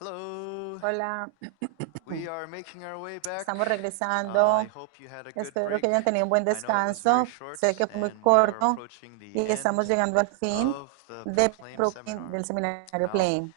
Hello. Hola, We are making our way back. estamos I regresando. hope you had a good Espero break. que hayan tenido un buen I know it was very descanso. short, Sé que fue muy and we are corto approaching the y estamos end llegando al fin of the Proclaim seminar. del seminario Now, Plain.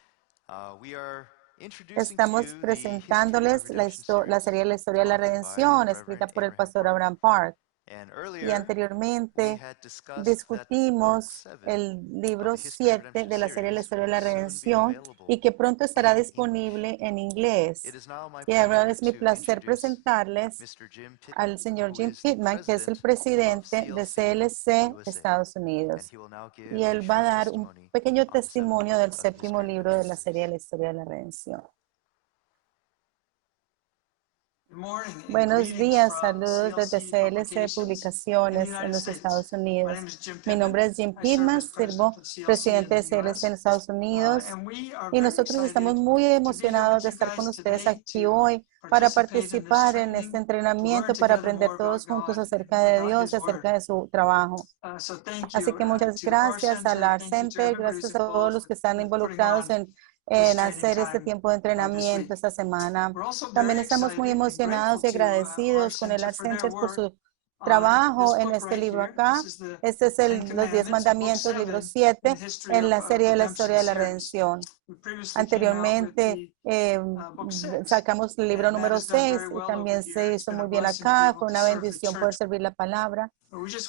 we are introducing to Estamos you the History of presentándoles Redemption la series, serie de la historia de la authored by the redención, Reverend escrita por el Abraham pastor Park. Abraham Park. And Y earlier, we anteriormente had discussed that Book discutimos 7 el of libro the History of 7 Redemption de la serie de la series historia de will la soon be redención y available que pronto estará in English. disponible en It inglés. is now my Y ahora pleasure es mi to placer introduce presentarles Mr. Jim al Pittman, señor who Jim is the Pittman, que es el president of presidente de CLC CLC USA, Estados and Unidos. he will now give Y a él va a short dar un testimony pequeño on the seventh testimonio book del of the séptimo History of libro de Redemption la serie de series. la historia de la redención. Buenos días, Saludos desde CLC Publicaciones en los Estados Unidos. Mi nombre es Jim Pittman, sirvo presidente de CLC en Estados Unidos y nosotros estamos muy emocionados de estar con ustedes aquí hoy para participar en este entrenamiento, para aprender todos juntos acerca de Dios y acerca de su trabajo. Así que muchas gracias al Art Center, gracias a todos los que están involucrados en hacer este tiempo de entrenamiento esta semana. También estamos muy emocionados y agradecidos con el Art Center por su trabajo en este libro acá. Este es los 10 mandamientos, libro 7, en la serie de la historia de la redención. Anteriormente sacamos el libro número 6 y también se hizo muy bien acá. Fue una bendición poder servir la palabra.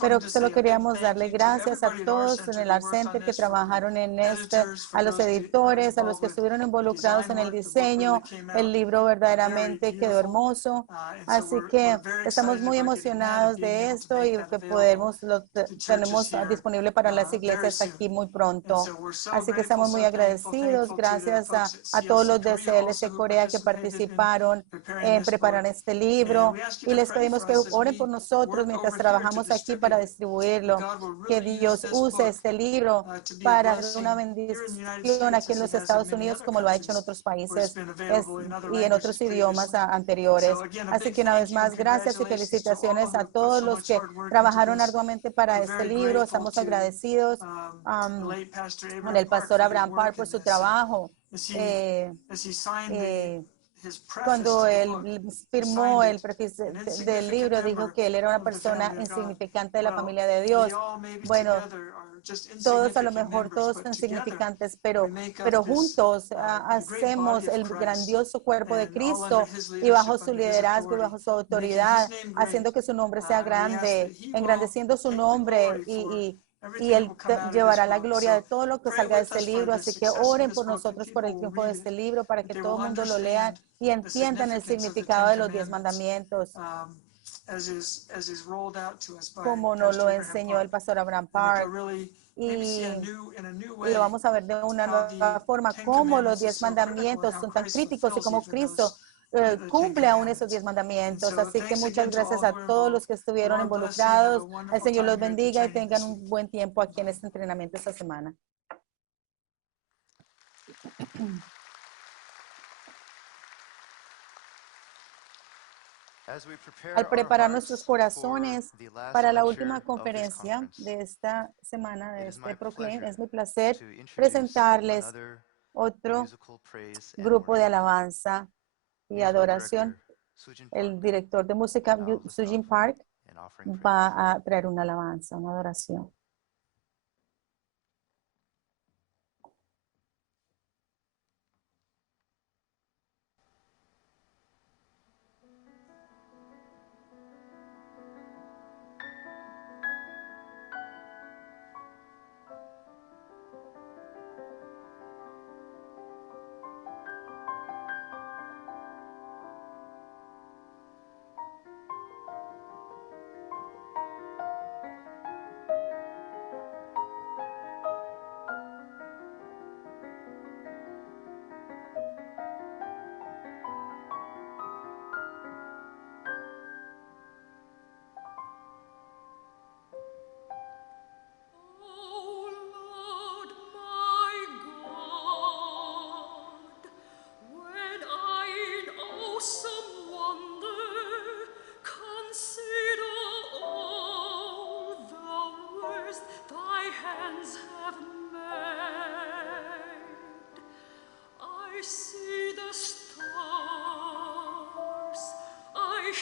Pero solo queríamos darle gracias a todos en el Art Center que trabajaron en este, a los editores, a los que estuvieron involucrados en el diseño. El libro verdaderamente quedó hermoso. Así que estamos muy emocionados de esto y que lo tenemos disponible para las iglesias aquí muy pronto. Así que estamos muy agradecidos. Gracias a todos los de CLC Corea que participaron en preparar este libro. Y les pedimos que oren por nosotros mientras trabajamos aquí para distribuirlo. Que Dios use este libro para ser una bendición aquí en los Estados Unidos como lo ha hecho en otros países y en otros idiomas anteriores. Así que una vez más, gracias y felicitaciones a todos los que trabajaron arduamente para este libro. Estamos agradecidos con el pastor Abraham Park por su trabajo. Cuando él firmó el prefijo del libro, dijo que él era una persona insignificante de la familia de Dios. Bueno, todos a lo mejor todos son insignificantes, pero juntos hacemos el grandioso cuerpo de Cristo y bajo su liderazgo y bajo su autoridad, haciendo que su nombre sea grande, engrandeciendo su nombre y Él llevará la gloria de todo lo que salga de este libro. Así que oren por nosotros por el triunfo de este libro, para que todo el mundo lo lea y entiendan el significado de los 10 mandamientos, como nos lo enseñó el pastor Abraham Park. Y lo vamos a ver de una nueva forma, cómo los 10 mandamientos son tan críticos y cómo Cristo cumple aún esos 10 mandamientos. Así que muchas gracias a todos los que estuvieron involucrados. El Señor los bendiga y tengan un buen tiempo aquí en este entrenamiento esta semana. Al preparar nuestros corazones para la última conferencia de esta semana, de este Proclaim, es mi placer presentarles otro grupo de alabanza y adoración. El director de música, Sujin Park, va a traer una alabanza, una adoración.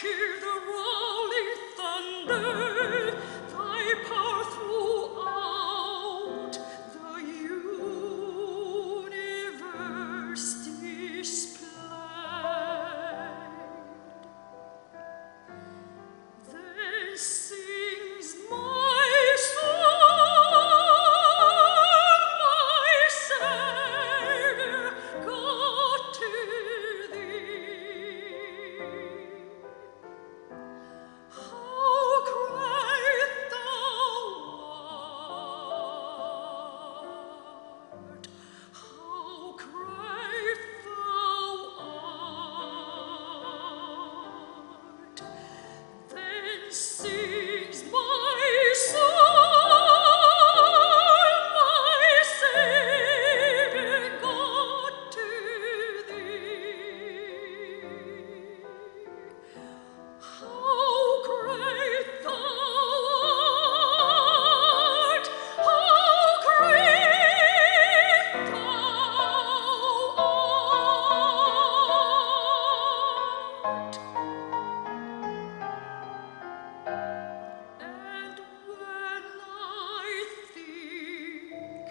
hear the rolling thunder, thy power throughout the universe displayed. Then sings my soul, my Savior, God to thee. How great thou art! How great thou art! Then sings my soul, my Savior, God to thee. How great thou art! How great thou art! And when I think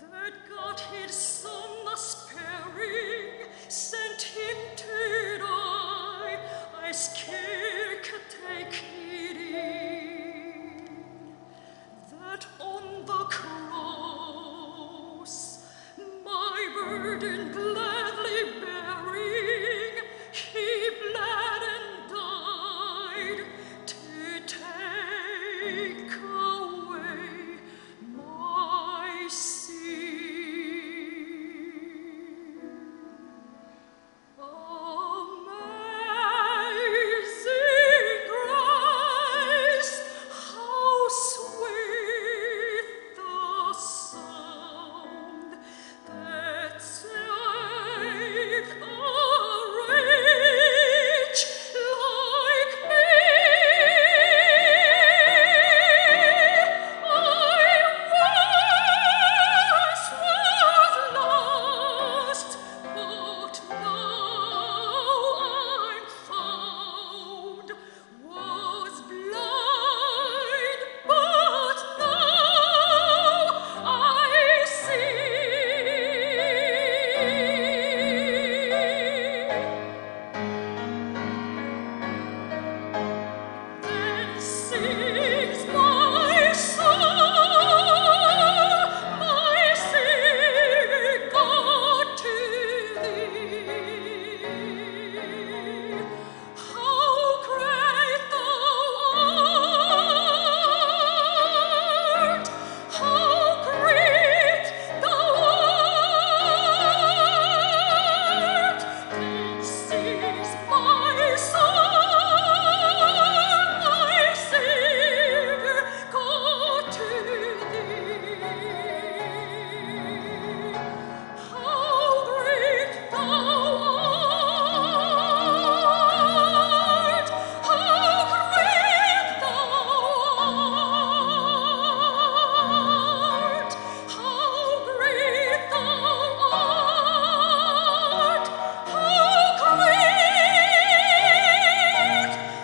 that God his Son thus sparing sent him to die, I scarce can take it in, that on the cross, my burden gladly bearing, he bled and died to take away my sin. Amazing grace, how sweet the sound that saved a wretch like me. I once was lost, but now I'm found. Was blind, but now I see. Then sings my soul, my Savior, God to thee. How great thou art! How great thou art! Then sings my soul, my Savior, God to thee. How great thou art! How great thou art! How great thou art! How great thou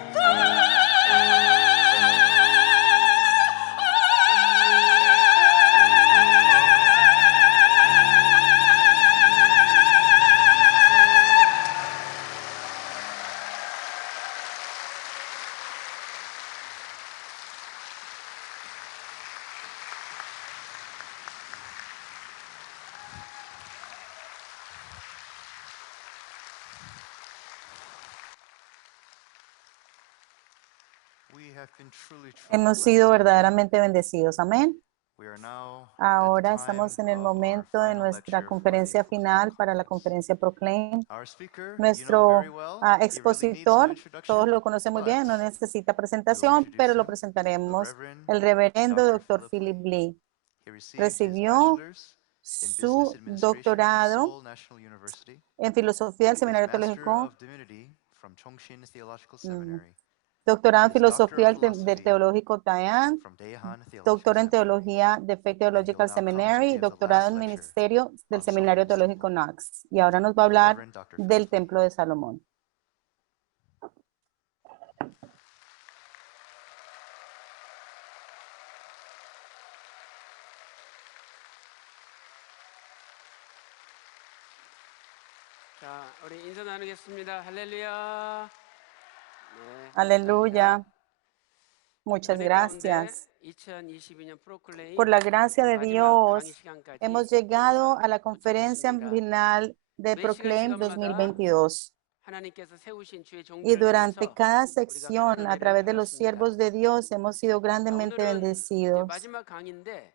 Hemos sido verdaderamente bendecidos. Amén. We are now at the Ahora time estamos en el of our momento de final nuestra lecture for the conferencia final para la Ecclesiastes. conferencia Proclaim. Our speaker, you know Nuestro very well, he really needs no expositor, introduction, todos lo conocen muy but bien, no necesita we will presentación, introduce pero lo him, the presentaremos. Reverend El reverendo Dr. Dr. Philip Philip Lee. Lee He received his recibió bachelor's in business su administration from doctorado Seoul National University, en filosofía del his Seminario Master Teológico, of Divinity from Chongqing Theological Seminary, doctorado en his Doctor filosofía of del Philosophy Teológico Dayan, from Daehan Theological doctor en Seminary, teología de Faith and he will Theological now come to Seminary y give the doctorado last en lecture ministerio del on Seminario Solomon's Teológico Temple. Knox. Y ahora nos va a The hablar Reverend Dr. del Philip Lee. Templo de Salomón. 자, 우리 인사 나누겠습니다. 할렐루야. 네, Aleluya. Muchas 은혜 가운데 gracias. 2022년 프로클레임 Por la gracia de 마지막 강의 Dios, 시간까지 hemos llegado a la conferencia 도착했습니다. final de 매 Proclaim 시간마다 2022. 하나님께서 세우신 주의 Y 종들을 durante 통해서 cada 우리가 큰 sección, a 은혜를 través de los 받았습니다. siervos de Dios, hemos sido 자, grandemente 오늘은 이제 bendecidos. 마지막 강의인데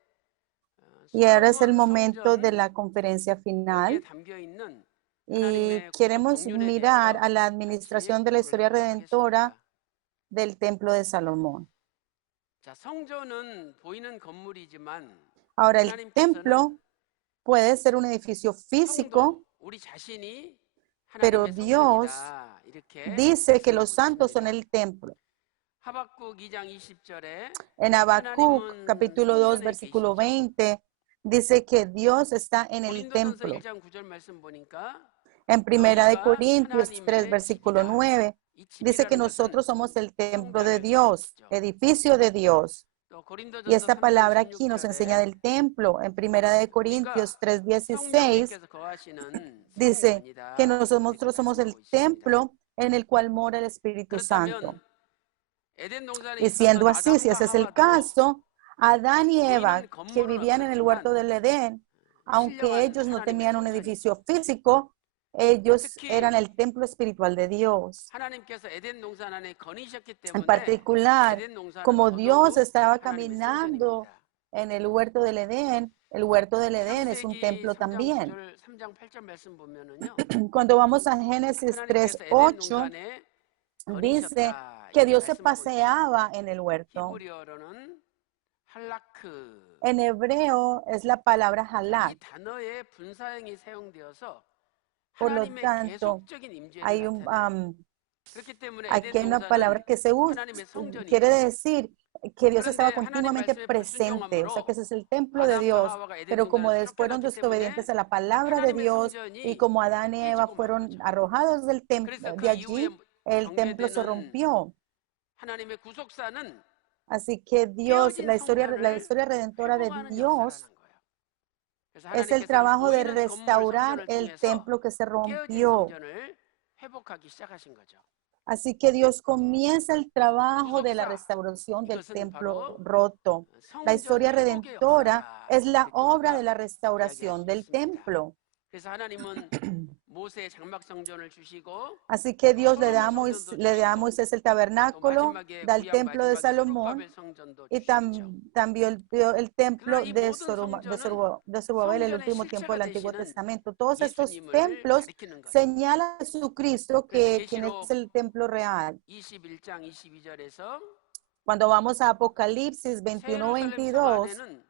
Y ahora es el 솔로몬 momento de 성전 la conferencia 여기에 final. 담겨 있는 Y 하나님의 구속 queremos 경륜에 mirar 대해서 a la 같이 administración de la historia 보려고 redentora 하겠습니다. del templo de Salomón. 자, 성전은 보이는 건물이지만 Ahora, el 하나님께서는 templo puede ser un edificio físico, 성도 우리 자신이 pero 하나님의 Dios 성전이다 이렇게 dice que los 말씀하고 santos son 있습니다. el templo. 하박국 2장 20절에 En Habacuc, 하나님은 capítulo 2, 성전에 versículo 계시죠. 20, dice que Dios está en el 고린도전서 templo. 1장 9절 말씀 보니까 En Primera de 너희가 Corintios 3, 하나님의 versículo 집이다. 9, 이 dice que 집이라는 것은 nosotros somos el templo de 성전을 Dios, 뜻하죠. edificio de Dios. 또 Y 고린도전서 esta 3장 palabra aquí nos 16절에 enseña del templo. En Primera de Corintios 3:16 성령님께서 거하시는 dice 성전이다. que 이렇게 nosotros somos el 말씀하고 있습니다. templo en el cual mora el Espíritu Santo. 그렇다면 에덴 동산에 Y siendo 있었던 así, si 아담과 ese es el 하와도 caso, Adán y Eva, 보이는 que 건물은 vivían en el huerto 없었지만 del Edén, aunque 신령한 ellos no 하나님의 tenían un 성전이죠. edificio físico, ellos 특히 eran el templo espiritual de Dios. 하나님께서 에덴 동산 안에 거니셨기 En 때문에 particular, 에덴 동산은 como Dios 더더욱 estaba 하나님의 caminando 성전입니다. en el huerto del Edén, el huerto del Edén es un 창세기 templo 3장 también. 9절, 3장 8절 말씀 보면은요. Cuando vamos a Génesis 하나님께서 에덴 3:8, 동산에 dice 거니셨다. que 이렇게 Dios se 말씀하고 있어요. paseaba en el huerto. 히브리어로는 할라크. En hebreo es la palabra 이 halak. 단어의 분사형이 사용되어서 Por lo 하나님의 tanto, 계속적인 임재를 hay 나타내요. 그렇기 때문에 aquí 에덴 hay una palabra 동산은 que se usa, 하나님의 quiere 성전이죠. decir que Dios 그런데 estaba 하나님 continuamente 말씀에 presente, o sea que 불순종함으로 ese es el templo de 아담과 Dios, 하와가 에덴 pero como 동산에서 fueron 쫓겨났기 desobedientes 때문에 a la palabra de 하나님의 Dios y 성전이 como Adán y Eva 깨지고 만 fueron 거죠. arrojados del templo, 그래서 그 de 이후에 allí el templo se 경배되는 rompió. 하나님의 구속사는 Así que Dios, 깨어진 la 성전을 historia redentora de 회복하는 Dios 역사라는 거예요. 그래서 es el 하나님께서는 trabajo de 보이는 건물 restaurar 성전을 el 통해서 templo que se 깨어진 rompió. 성전을 회복하기 시작하신 거죠. Así que Dios comienza el trabajo de la 구속사, restauración del 이것은 templo 바로 roto. La 성전 historia 회복의 redentora 역사다. es la 이렇게 obra de 우리가 la 이야기할 restauración 수 del 있습니다. templo. 그래서 하나님은 모세의 장막 성전을 주시고 Así que 또 Dios le 솔로몬 da 성전도 a 주시고 Moisés el 또 tabernáculo, 마지막에 da el 구약 templo de 마지막에 Salomón 스룹바벨 성전도 y 주셨죠. también el templo 그러나 이 de 모든 성전은 Zorobabel, el 성전의 último tiempo del 실체가 Antiguo 되시는 Testamento. Todos estos 예수님을 templos 가리키는 거죠. señalan a Jesucristo, 그래서 quien es 계시록 el templo real. 21장 22절에서 Cuando vamos a Apocalipsis 새 예루살렘 성 21:22, 안에는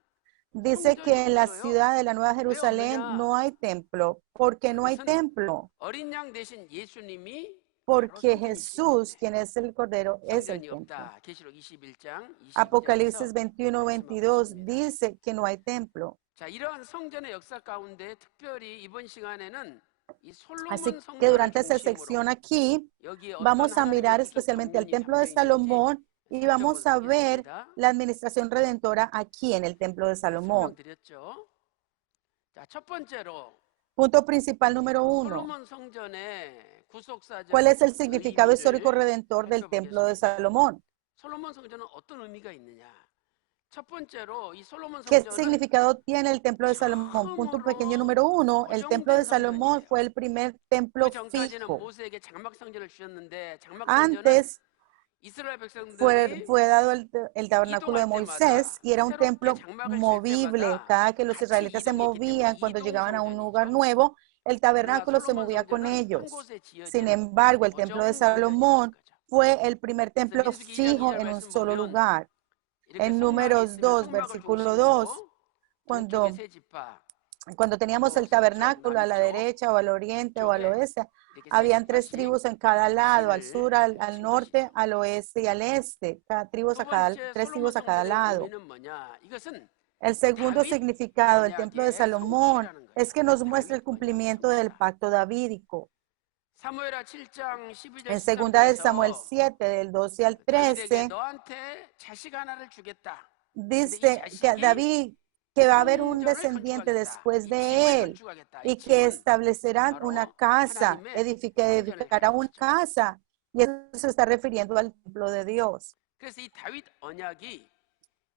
dice 성전이 que en la 없어요. ciudad de la Nueva 왜 Jerusalén 없느냐? no hay templo. ¿Por qué no hay 그것은 templo? 어린 양 대신 예수님이 바로 Porque 성전이시기 Jesús, 때문에 quien es el Cordero, es el 성전이 templo. 없다. 계시록 21장 22절에서 Apocalipsis 21:22 있습니다. dice que no hay templo. 자, 이러한 성전의 역사 가운데 특별히 이번 시간에는 이 Así 솔로몬 que 성전을 durante esta 중심으로 sección aquí 여기에 어떤 vamos a 하나님의 mirar 구속 especialmente al 경륜이 templo de 담겨 있는지 Salomón y vamos a 살펴보도록 ver 하겠습니다. la administración redentora aquí en el templo de Salomón. 설명드렸죠. 자, 첫 번째로 Punto principal número 1. 솔로몬 성전의 구속사적 ¿Cuál es el significado histórico 의미를 redentor del templo de 살펴보겠습니다. Salomón? 솔로몬 성전은 어떤 의미가 있느냐? 첫 번째로 이 솔로몬 ¿Qué 성전은 significado tiene el templo de Salomón? Punto pequeño número 1. El templo de Salomón fue el primer templo 그 전까지는 fijo. 모세에게 장막 성전을 주셨는데 장막 성전은 Antes 이스라엘 백성들이 fue dado el tabernáculo de Moisés y era un templo movible. Cada que los israelitas se movían cuando llegaban a un lugar nuevo, el tabernáculo se movía con ellos. Sin embargo, el templo de Salomón fue el primer templo fijo en un solo lugar. En Números 2, versículo 2, cuando teníamos el tabernáculo a la derecha o al oriente o al oeste, habían 3 tribus en cada lado, al sur, al norte, al oeste y al este. 3 tribus a cada lado. El segundo significado del templo de Salomón es que nos muestra el cumplimiento del pacto davídico. En 2 de Samuel 7, del 12 al 13, dice que David que va a haber un descendiente después de él y que establecerán una casa, edificará una casa. Y eso se está refiriendo al templo de Dios. 그래서 이 다윗 언약이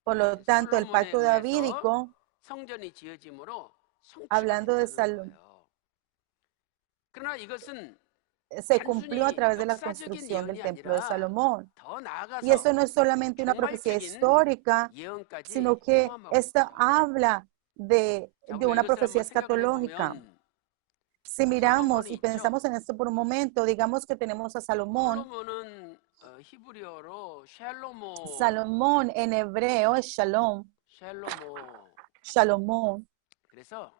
Por lo tanto, el 솔로몬에 pacto 의해서 davídico, 성전이 지어짐으로 hablando de 성취가 됐다는 Salomón, 거예요. 그러나 이것은 se cumplió a 단순히 través de la 역사적인 construcción del 예언이 templo de 아니라 Salomón. 더 Y eso 나아가서 no es solamente una profecía 종말적인 histórica, 예언까지 sino que 포함하고 esta 있습니다. habla de 자, una 우리가 이것을 profecía 한번 생각을 escatológica. 해보면 Si miramos 솔로몬이 y 있죠. pensamos en esto por un momento, digamos que tenemos a Salomón. 솔로몬은 히브리어로 샬로모, Salomón en hebreo es Shalom, 샬로모. Shalomón. 그래서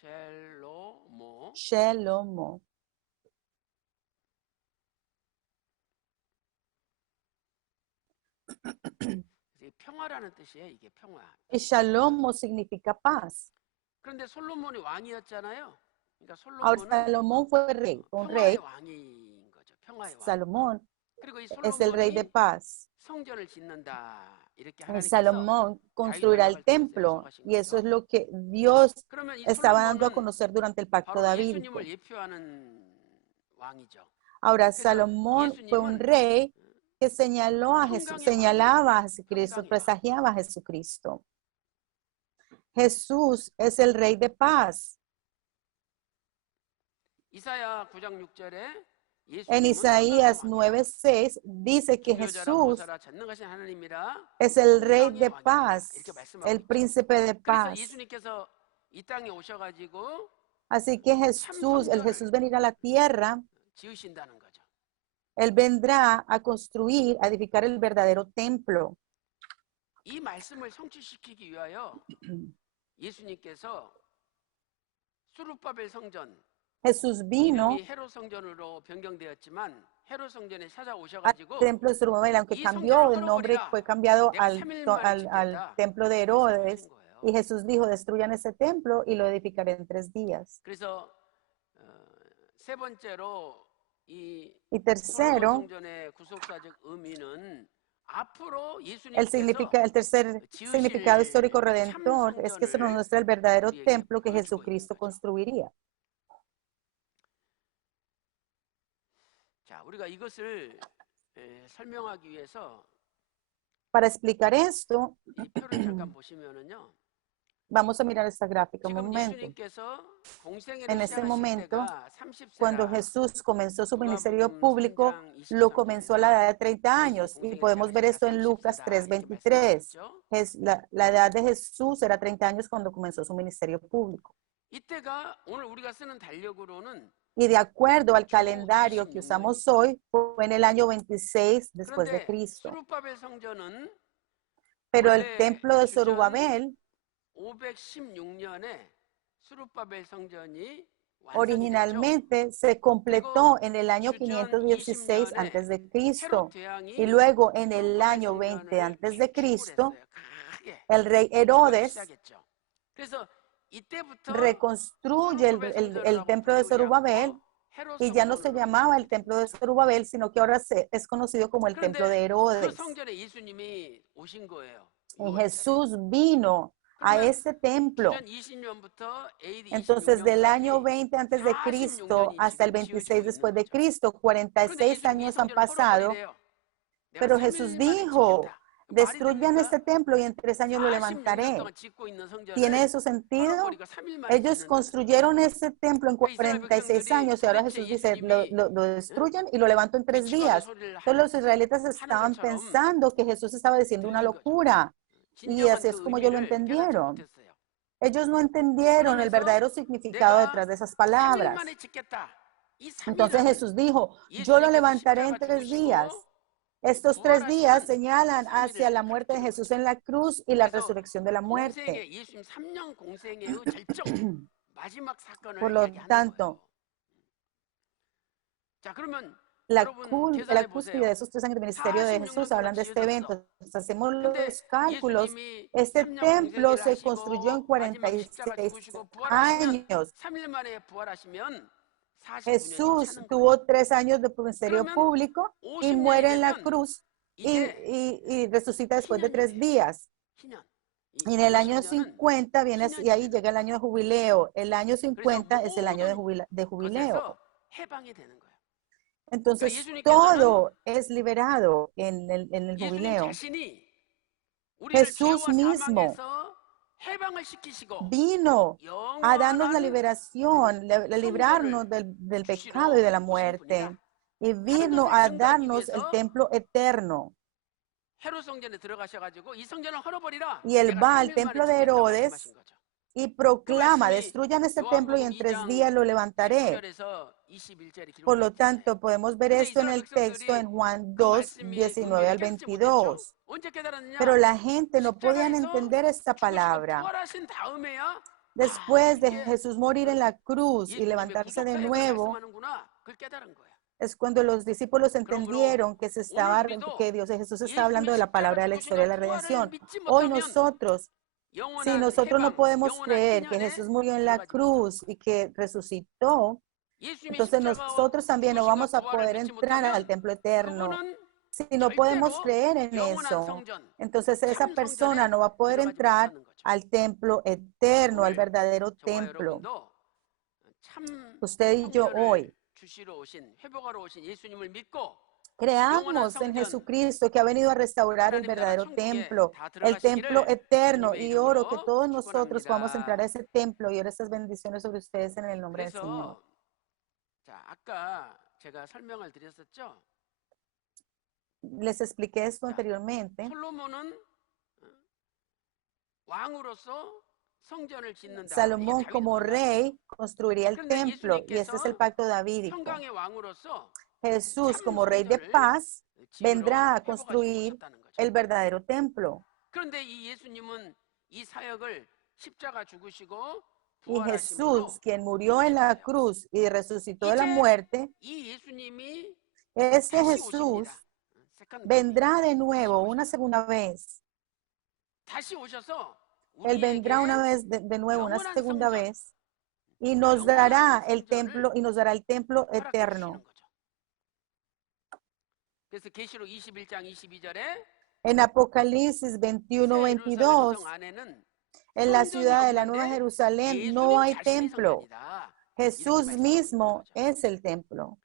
샬로모 Shelomo. 이게 평화라는 뜻이에요. 이게 평화. Y Shalomo significa paz. 그런데 솔로몬이 왕이었잖아요. 그러니까 Ahora 솔로몬은 Salomón fue rey, un 평화의 rey. 왕인 거죠. 평화의 왕. Salomón 그리고 이 es el rey de 솔로몬이 paz. 성전을 짓는다. 이렇게 Y 하나님께서 Salomón construirá el templo. Y eso es lo que Dios 그러면 이 estaba dando a 솔로몬은 conocer durante el pacto 바로 davídico. 예수님을 예표하는 왕이죠. Ahora, 그래서 Salomón fue un 예수님은 rey que señaló a Jesús, señalaba a Jesucristo, 평강의 왕. presagiaba a Jesucristo. Jesús es el rey de paz. 이사야 9장 6절에 En Isaías 9:6 dice que Jesús es el rey de paz, el príncipe de 그래서 paz. 예수님께서 이 땅에 오셔가지고 Así que Jesús, el Jesús venir a la tierra, 지으신다는 거죠. Él vendrá a construir, a edificar el verdadero templo. 이 말씀을 성취시키기 위하여 예수님께서 수르바벨 성전, Jesús vino 이름이 헤롯 성전으로 변경되었지만 헤롯 성전에 al 찾아오셔가지고 templo de Zorobabel, aunque 이 cambió 성전을 el nombre, 털어버리라. fue cambiado 내가 al, 3일 to- 만에 al 짓겠다. templo de 말씀하신 Herodes. 거예요. Y Jesús dijo, destruyan ese templo y lo edificaré en 3 días. 그래서 세 번째로 이 Y 솔로몬 tercero, 성전의 구속사적 의미는 앞으로 el tercer significado histórico redentor es que se nos muestra el verdadero templo que Jesucristo construiría. 자, 우리가 이것을 설명하기 위해서 Para explicar esto, 이 표를 잠깐 보시면은요. vamos a mirar esta gráfica un 지금 momento. 예수님께서 공생애를 En ese 시작하실 momento, 때가 30세라. Cuando Jesús comenzó su ministerio público, lo comenzó a la edad de 30 años. Y podemos ver esto en Lucas 3:23. La edad de Jesús era 30 años cuando comenzó su ministerio público. 이때가 오늘 우리가 쓰는 달력으로는 Y de acuerdo al calendario que usamos hoy, fue en el año 26 después de 그런데 Cristo. 수르바벨 성전은 Pero el 원래 templo de 주전 Zorobabel 516년에 수르바벨 성전이 완성이 됐죠. originalmente se completó en el año 516 antes de Cristo. Y luego en el año 20 antes de Cristo, el rey Herodes reconstruye el templo de Zorobabel y ya no se llamaba el templo de Zorobabel, sino que ahora es conocido como el templo de Herodes. Y Jesús vino a ese templo. Entonces, del año 20 antes de Cristo hasta el 26 después de Cristo, 46 años han pasado, pero Jesús dijo, destruyan este templo y en 3 años lo levantaré. ¿Tiene eso sentido? Ellos construyeron ese templo en 46 años y ahora Jesús dice, lo destruyen y lo levanto en 3 días. Entonces los israelitas estaban pensando que Jesús estaba diciendo una locura. Y así es como ellos lo entendieron. Ellos no entendieron el verdadero significado detrás de esas palabras. Entonces Jesús dijo, yo lo levantaré en 3 días. Estos 3 días señalan hacia la muerte de Jesús en la cruz y la resurrección de la muerte. Por lo tanto, la cúspide de esos 3 años de ministerio de Jesús hablan de este evento. Entonces, hacemos los cálculos. Este templo se construyó en 46 años. Jesús tuvo 3 años de ministerio público y muere en la cruz y resucita después de 3 희년이래요. días. 희년. Y en el año 50년은 50 viene y ahí llega el año de jubileo. El año 그래서 50 es el año de 모든 jubileo. 것에서 해방이 되는 거예요. Entonces 예수님께서는 todo es liberado en el 예수님 jubileo. 자신이 우리를 Jesús 죄와 mismo 사망에서 해방을 시키시고 vino a darnos la 영원한 liberación, librarnos del pecado y de la muerte. Y vino a darnos el templo eterno. 헤롯 성전에 들어가셔가지고 이 성전을 헐어버리라. Y él 내가 va al 3일 만에 templo de 짓겠다 Herodes 말씀하신 거죠. y proclama, 말씀이 destruyan este templo y en 요한복음 3 2장 días lo levantaré. 19절에서 21절에 Por 기록되어 lo 있잖아요. tanto, podemos ver 근데 esto en 이스라엘 el texto en 백성들이 Juan 그 2, 말씀이 19 al 의미를 깨닫지 못했죠. 22. 언제 깨달았느냐? Pero la gente no podían 십자가에서 entender esta 죽으시고 palabra. 부활하신 다음에야 Después de 이게 Jesús morir en la cruz y 예수님의 levantarse de 구속사역을 nuevo, 말씀하는구나. 그걸 깨달은 거예요. es cuando los discípulos entendieron que 오늘 우리도 Jesús está hablando 예수님이 de la 십자가 palabra de la historia de la 죽으시고 부활을 redención. 믿지 Hoy 못하면 nosotros, si 영원한 nosotros no 해방, podemos 영원한 creer que 희년에 Jesús murió en la 들어가지 cruz 못하는 y que resucitó, 예수님이 entonces 십자가와 nosotros también no 죽으심과 vamos a 부활을 poder 믿지 entrar al 못하면 templo eterno. 그분은 Si no podemos 절대로 creer en 영원한 eso, 성전, entonces esa 참 persona 성전에 no va a poder 들어가지 entrar 못하는 거죠. al templo eterno, al 오늘 verdadero 저와 templo. 여러분도 참 Usted y yo hoy 성전을 주시러 오신 회복하러 오신 예수님을 믿고 creamos en Jesucristo que ha venido a restaurar el 하나님 나라 verdadero 천국에 templo, 다 el templo 들어가시기를 eterno, 주님의 y oro que 이름으로 todos nosotros podamos entrar a 축원합니다. ese templo y oro estas bendiciones sobre ustedes en el nombre del Señor. 그래서 자, 아까 제가 설명을 드렸었죠. Les expliqué esto 자, anteriormente. 솔로몬은 왕으로서 성전을 짓는다. Salomón 이게 como 다윗의 rey construiría el 그런데 templo y este es el 예수님께서 pacto davídico. 평강의 왕으로서 Jesús 참 como rey de 성전을 paz 지으러 vendrá a 회복하시고 construir 오셨다는 거죠. el verdadero templo. 그런데 이 예수님은 이 사역을 십자가 죽으시고 Y 부활하심으로 Jesús, quien murió en la 이루셨어요. cruz y resucitó de la 이제 muerte, 이 예수님이 este 다시 Jesús 오십니다. 세컨드 vendrá de 다시 nuevo una 오셔서 segunda vez. 다시 오셔서 Él vendrá una 우리에게 vez de nuevo, una 영원한 segunda 성전, vez, y nos 영원한 dará el 성전을 templo y nos dará el templo 허락해 eterno. 주시는 거죠. 그래서 계시록 21장 22절에 En Apocalipsis 21, 22, 안에는 en la 성전이 ciudad de la Nueva 없는데 Jerusalén no 예수님 hay 자신이 templo. 성전이다. Jesús 이렇게 mismo 말씀하시는 거죠. es el templo.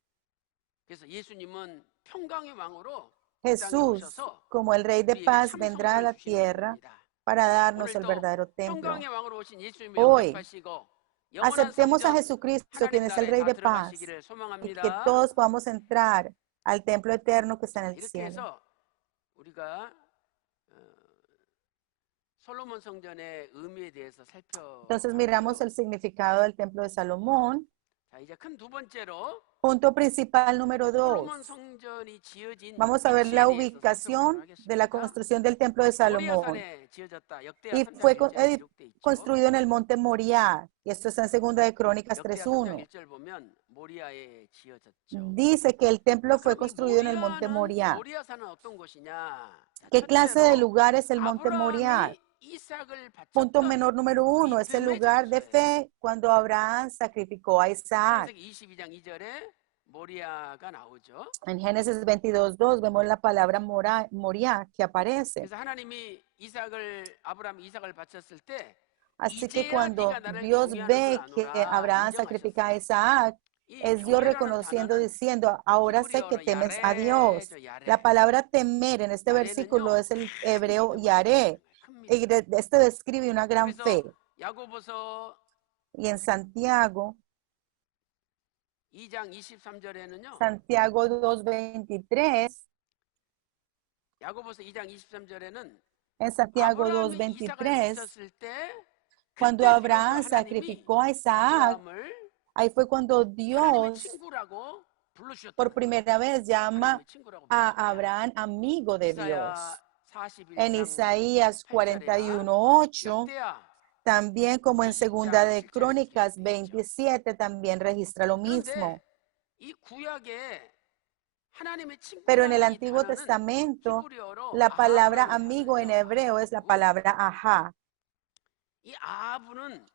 그래서 예수님은 평강의 왕으로 이 땅에 Jesús, 오셔서 como el Rey de 우리에게 paz, 참 vendrá a 성전을 la 주시는 tierra 분입니다. para darnos el 오늘도 verdadero templo. 평강의 왕으로 오신 예수님을 Hoy, 영접하시고 영원한 aceptemos a 성전 Jesucristo, quien 하나님 es el 나라에 Rey 다 de paz, 들어가시기를 y que 소망합니다. todos podamos entrar al templo eterno que está en el 이렇게 cielo. 해서 우리가 솔로몬 성전의 의미에 대해서 Entonces miramos 살펴봤고요. el significado del templo de Salomón. 자, 이제 큰 두 번째로 Punto principal número 2. 솔로몬 성전이 지어진 Vamos a ver 위치에 la 대해서 ubicación 살펴보도록 de la 하겠습니다. construcción del templo de Salomón. 모리아산에 지어졌다. 역대하 Y 3장 fue 1절에 기록돼 있죠. construido en el monte Moriah. Y esto está en Segunda de Crónicas 역대하 3장 3:1. 1절 보면 모리아에 지어졌죠. Dice que el templo fue 그럼 이 construido en el monte Moriah. 모리아산은 어떤 곳이냐? 자, ¿Qué clase de 첫째로 lugar es el monte Moriah? 아브라함이 이삭을 Punto 바쳤던 menor número 1 es el lugar de fe cuando Abraham sacrificó a Isaac. 창세기 22장 2절에 모리아가 나오죠. En Génesis 22:2 vemos la palabra Moriah que aparece. 그래서 하나님이 아브라함이 이삭을 바쳤을 때 Así que 이제야 cuando 네가 나를 Dios 경외하는 ve 줄 que 아노라 Abraham sacrifica a Isaac, es Dios reconociendo, diciendo, ahora sé que temes a Dios. La palabra temer en este versículo es el hebreo yaré. Y este describe una gran fe. 야고보서 Y en Santiago 2장 23절에는요. Santiago 2:23, 야고보서 2장 23절에는 en Santiago 아브라함이 이삭을 2:23, 바쳤을 때 cuando 그때 Abraham 비로소 하나님이 sacrificó a Isaac, 아브라함을 ahí fue cuando 하나님의 Dios 친구라고 부르셨다. por primera vez llama 하나님의 친구라고 a 부르셨다. Abraham amigo de Dios. 이사야 En 41장 Isaías 41:8, 역대하 también como en Segunda de Crónicas 27, también registra lo mismo. 그런데 이 구약에 하나님의 Pero en el 친구라는 이 Antiguo 단어는 Testamento, 히브리어로 la palabra 아하브라는 amigo en 단어예요. hebreo es la palabra ajá. 이 아하브는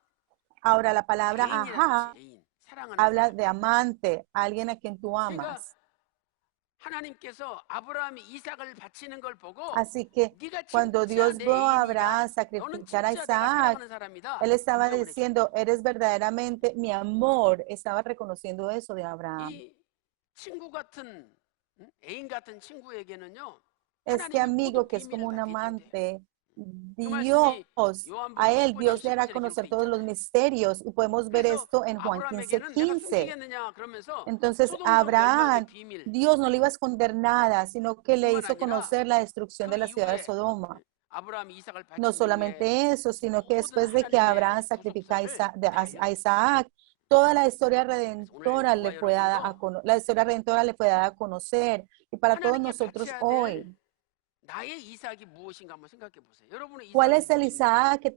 Ahora, la palabra 애인이라는 ajá 뜻이에요. 애인, 사랑하는 habla 사람. de amante, alguien a quien tú 그러니까 amas. 하나님께서 아브라함이 이삭을 바치는 걸 보고 Así que 네가 cuando 진짜 Dios 내 vio a 애인이다. Abraham 너는 sacrificar a 진짜 내가 Isaac, 사랑하는 사람이다. él estaba 인정을 해줘. diciendo, eres verdaderamente mi amor. Estaba reconociendo eso de Abraham. 이 친구 같은 애인 같은 친구에게는요. Este 하나님이 모든 amigo que es como 비밀을 un 다 비춘대. amante, 그 말씀이 Dios, 요한복음 a él 15장 Dios le hará 15절에 conocer 기록돼 todos los 있잖아요. misterios y podemos ver 그래서 esto en Juan 15, 아브라함에게는 내가 15. 숨기겠느냐 그러면서 Entonces, 소돔과 a 멸망의 Abraham, 비밀 Dios no le iba a esconder nada, sino que le 뿐만 hizo 아니라 conocer la destrucción 그 de la ciudad de 이후에 Sodoma. 아브라함이 이삭을 No 바친 이후에 solamente eso, sino que 모든 después de que 하나님의 Abraham sacrifica a 구속사를 다 a 열려. Isaac, toda la historia 오늘 redentora le 저와 fue dada 여러분도 la historia redentora le fue dada a conocer. Y para todos 하나님께 nosotros 바쳐야 hoy, 될 나의 이삭이 무엇인가 한번 생각해 보세요. 여러분의 ¿cuál 이삭이 es el 무엇입니까? Isaac que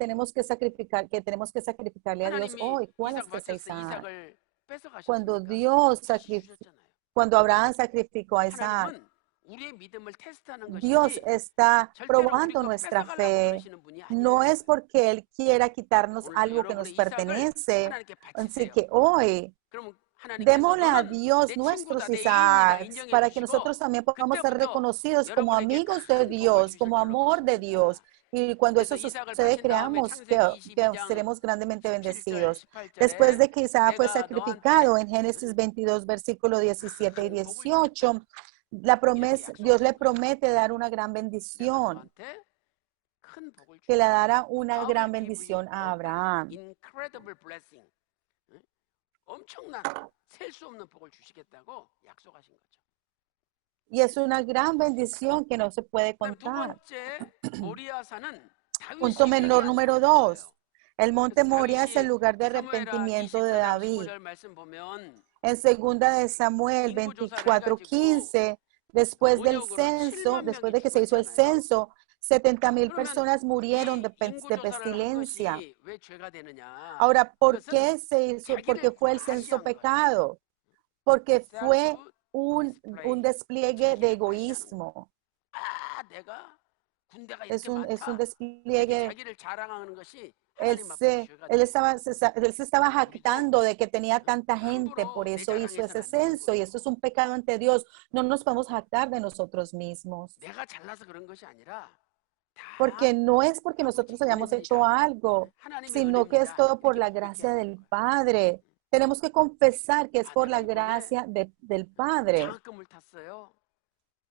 tenemos que sacrificarle a Dios 하나님이 hoy? ¿Cuál 이삭 es ese 바쳤을 때 Isaac? 이삭을 Cuando 뺏어가셨으니까 Dios 다시 주셨잖아요. cuando Abraham sacrificó a Isaac, 하나님은 우리의 믿음을 테스트하는 Dios 것이지 está 절대로 우리 probando 거 nuestra 뺏어가려고 fe. 그러시는 분이 No 아니에요. es porque Él quiera quitarnos 오늘도 algo que nos 여러분의 이삭을 pertenece. 하나님께 Así 바치세요. que hoy 그럼 하나님께서 démosle a 너는 Dios 내 nuestros 친구다, 내 애인이다 Isaacs 인정해 para que 주시고 nosotros también podamos ser 그때부터 reconocidos como 여러분에게 amigos de 큰 복을 Dios, 주실 como 줄로 amor de 믿습니다. Dios. Y cuando 그래서 eso 이삭을 sucede, 바친 다음에 creamos 창세기 que 22장 seremos grandemente 17절, bendecidos. 18절에 Después de que Isaac fue 내가 sacrificado 너한테 en Génesis 22, versículo 17 y 큰 복을 18, Dios le promete dar una gran 내가 bendición, 너한테 큰 복을 que le 주겠다. dará una I gran will give bendición you a an Abraham. incredible blessing. 응? 엄청난 셀 수 없는 복을 주시겠다고 약속하신 거죠. Y es una gran bendición que no se puede 그다음 두 contar. 번째 모리아산은 Punto 다윗이 menor 회개한 número 곳이에요. 2. El monte 그래서 Moria es el 다윗이 lugar de 사무엘하 arrepentimiento de 24장 David. 15절 말씀 보면 En segunda de Samuel 인구조사를 24:15, después del 원역으로 censo, 7만 después 명이 de que se hizo el 죽었잖아요. censo, 70,000 그러면 personas murieron 이 de 인구조사를 한 pestilencia. 것이 왜 죄가 되느냐? Ahora, ¿por 그것은 qué se hizo? Porque 자기를 fue el censo 과시한 거예요. pecado. Porque fue un display. despliegue de 자기를 egoísmo. 아, 내가 군대가 Es 이렇게 un 많다. 이렇게 despliegue. 자기를 자랑하는 것이 Él 하나님 앞에 죄가 되는 él se estaba jactando de que tenía tanta gente, 함부로 por 내 eso hizo ese 자랑해서는 안 되는 censo, y 거예요. esto es un pecado ante Dios. No nos podemos jactar de nosotros mismos, 내가 잘나서 그런 것이 아니라 다 porque no es porque nosotros hayamos hecho algo, 하나님의 sino que es 은혜입니다. todo por 이렇게 la 고백해야 gracia 되는 del 거예요. Padre. Tenemos que confesar que es por la 아, 내가 이번에 gracia del Padre. 장학금을 탔어요.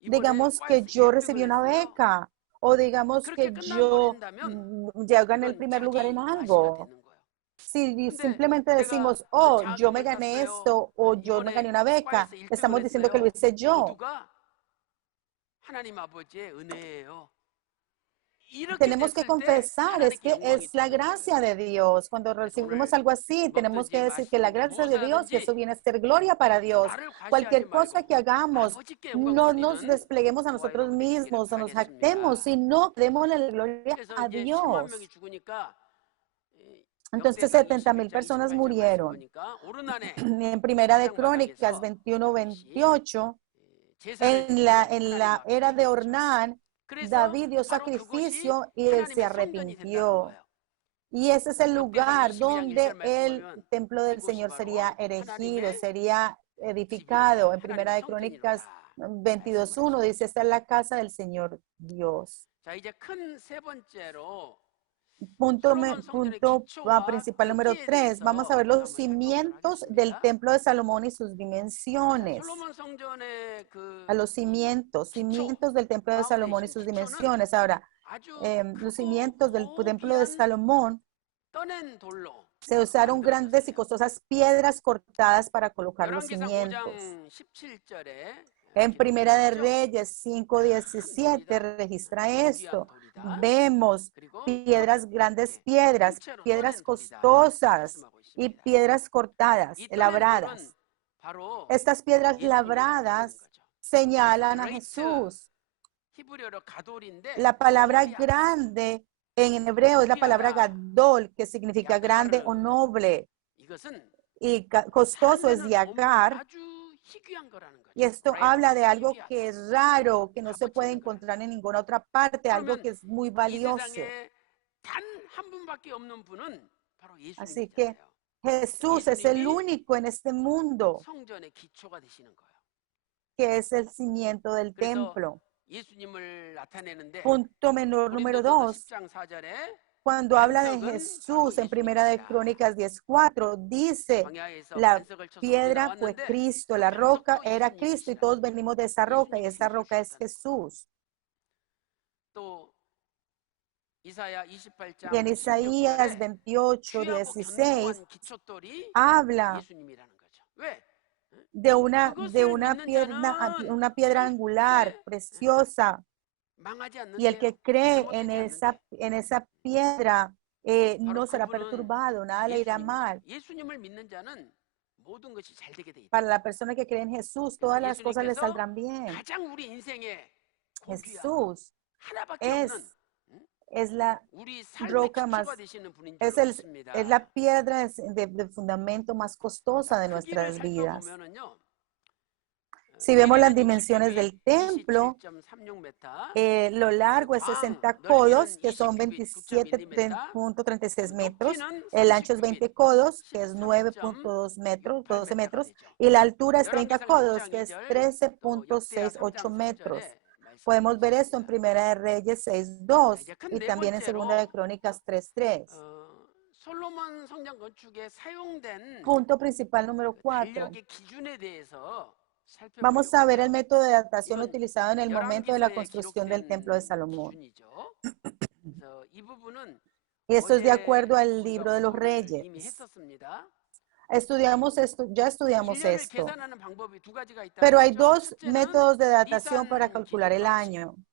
이번에 Digamos que 과에서 yo 1등을 recibí una 했어요. beca, o digamos 그렇게 que yo 끝나버린다면 ya gané el 이건 primer lugar en 자기 과시가 algo. 되는 거예요. Si 근데 simplemente 내가 decimos, 이런 oh, yo me 장학금을 gané 땄어요. esto o yo me 이번에 gané una beca, 과에서 1등을 estamos diciendo que lo 했어요. hice yo. 모두가 하나님 아버지의 은혜예요. 이렇게 Tenemos que 됐을 때 confesar, es 하나님께 que 영광이 es la 돌아가는 gracia 거예요. de Dios. Cuando recibimos algo así, tenemos que decir que la gracia de Dios, y eso viene a ser gloria para Dios. 나를 과시하지 Cualquier cosa 말고 que hagamos, 아버지께 영광 no nos 돌리는 despleguemos a 저와 nosotros 여러분 되시기를 mismos o nos 바라겠습니다. jactemos, sino démosle la gloria 그래서 a 이제 10만 Dios. 명이 죽으니까 Entonces 역대상 70,000 28장 personas 28절 말씀 murieron. 보니까 오르난에 En Primera de Crónicas 사랑마당에서 21:28, 제사를 en 드리고 la 하나님 era 앞에 de 드렸죠. Ornán, 그래서 David dio 바로 그것이 sacrificio y él se 하나님의 성전이 된다는 arrepintió. 거예요. Y ese es el 역대상 lugar 22장 1절 donde 말씀 el 보면 templo del 그곳이 Señor 바로 sería erigido, 하나님의 sería 집이라. edificado. En Primera 하나님의 de Crónicas 성전이로다. 22:1 dice, esta es la casa del Señor Dios. 자, 이제 큰 세 번째로 Punto 솔로몬 성전의 기초와 principal número 크기에 3. Vamos a ver 대해서 los 한번 살펴보도록 cimientos del 하겠습니다. templo de Salomón y sus 자, dimensiones. 솔로몬 성전의 A los cimientos del templo de Salomón y sus dimensiones. Ahora, 아주 los 크고 cimientos del templo de 고귀한 Salomón 떠낸 돌로 se usaron grandes y costosas piedras cortadas para colocar los 열왕기상 cimientos. 5장 17절에 En Primera de Reyes 5:17 registra esto. Vemos grandes piedras costosas y piedras cortadas, labradas. Estas piedras labradas señalan a Jesús. La palabra grande en hebreo es la palabra gadol, que significa grande o noble. Y costoso es yagar. Y esto habla de algo que es raro, que no se puede encontrar en ninguna otra parte, algo que es muy valioso. Así que Jesús es el único en este mundo que es el cimiento del 그래서 templo. 예수님을 나타내는데 Punto menor número 고린도전서 2. 10장 4절에 Cuando habla de 반석은 Jesús 바로 en Primera de 예수님이시라. Crónicas 10:4, dice, 광야에서 la 반석을 쳐서 물이 piedra fue 나왔는데 Cristo, 그 la roca 반석도 era Cristo y 예수님이시라. todos venimos de esa roca y 예수님이 esa 생수를 roca es 주었다는 거. Jesús. 또 이사야 Y 28장 en Isaías 16절에 28, 귀하고 16 견고한 기초돌이 habla 예수님이라는 거죠. 왜? de una 그것을 믿는 una piedra 자는 angular, 절대 preciosa. 망하지 Y el 않는데요. que cree 잘못되지 en esa piedra 바로 no será 그분은 perturbado, nada le irá 예수님이죠. mal. 예수님을 믿는 자는 모든 것이 잘 되게 돼 있다. Para la persona que cree en Jesús, 그래서 todas las cosas le 예수님께서 saldrán bien. 가장 우리 인생에 고귀하고 Jesús 하나밖에 없는 es la 우리 삶의 roca 기초가 más, 되시는 분인 es, 줄 믿습니다. es la piedra de fundamento más costosa de 크기를 nuestras vidas. 살펴보면은요. Si vemos las 길이는 dimensiones 60 del 큐빅, templo, 27.36m. lo largo es 광 60 넓이는 codos, que 20 son 큐빅, 9.1mm. 27.36 metros. 높이는 El ancho es 30 20 큐빅, codos, que es 9.2 metros, 12 metros. Y la altura es 30 codos, que es 13.68 metros. Podemos ver esto en Primera de Reyes 6:2 y también en Segunda de Crónicas 3:3. 솔로몬 성전 건축에 사용된 Punto principal número 4. 달력의 기준에 대해서 Vamos a ver el 살펴보려고 método de datación 이건 utilizado en el momento de la 열왕기서에 construcción del templo de 기록된 Salomón. 기준이죠. 그래서 이 부분은 Y esto es de acuerdo al 우리가 libro de los 공부를 reyes. 이미 했었습니다. Estudiamos esto, ya estudiamos 기년을 esto. 계산하는 방법이 두 가지가 있다고 Pero hay 했죠. dos 첫째는 métodos de datación para 니산 calcular el 기준 방식. año. 니산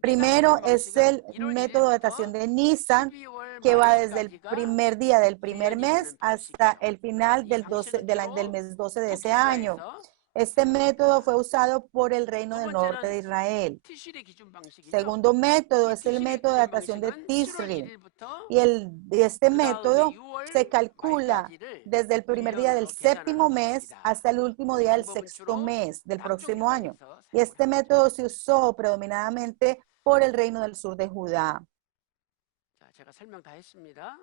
Primero 기준 es 방식은 el 1월 método de 1일부터 datación de Nisan, 12월 que va desde el 말일까지가 primer día del primer 1년이 mes 되는 hasta 방식이에요. el final 이 del, 방식을 del 주로 mes 12 de ese año. 터키사에서 Este método fue usado por el reino 두 del norte de 번째는 Israel. 티시리 기준 방식이죠. Segundo método 이 es el 티시리 método de 기준 datación de 방식은 7월 Tisri. 1일부터 Y este 그 다음에 método 6월 se calcula 말까지를 desde el primer día del 1년으로 séptimo 계산하는 mes 방식이다. hasta el último día del 방법은 sexto 주로 mes del 남쪽 próximo año. 이스라엘에서 Y este 사용을 하고 método se usó predominantemente por el reino del sur de Judá. 자, 제가 설명 다 했습니다.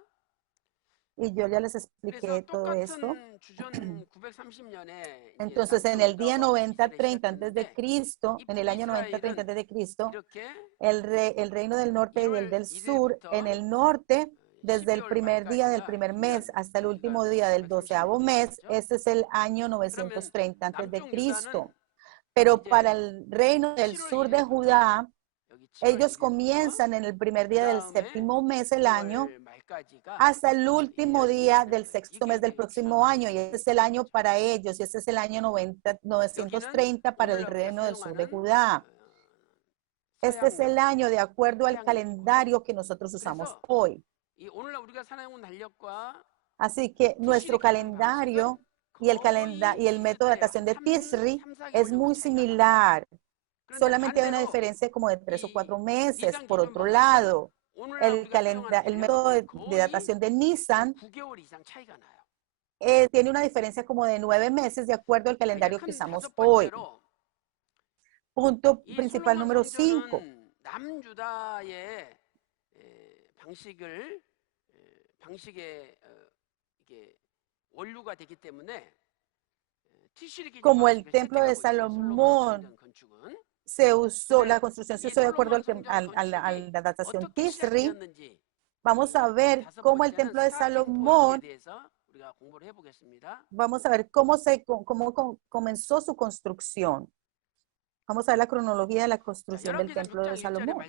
Y yo ya les 그래서 expliqué todo esto. 똑같은 주전 930년에 Entonces, en el día 90-30 antes de Cristo, en el año 90-30 antes de Cristo, 이렇게 el reino del norte y el del sur, en el norte, desde el primer día del primer mes hasta el último día del 12º mes, este es el año 930 antes de Cristo. Pero para el reino del sur de Judá, ellos comienzan en el primer día del séptimo mes el año hasta el último día del sexto mes del próximo año. Y este es el año para ellos. Y este es el año 930 para el reino del sur de Judá. Este es el año de acuerdo al calendario que nosotros usamos hoy. Así que nuestro calendario y el método de datación de Tisri es muy similar. Solamente hay una diferencia como de 3 o 4 meses. Por otro lado, el método de datación de Nisan tiene una diferencia como de 9 meses de acuerdo al calendario que usamos hoy. Punto principal número 5. Como el templo de Salomón se usó, la construcción se usó de acuerdo a la datación Tisri, vamos a ver cómo el templo de Salomón, vamos a ver cómo comenzó su construcción. Vamos a ver la cronología de la construcción del templo de Salomón.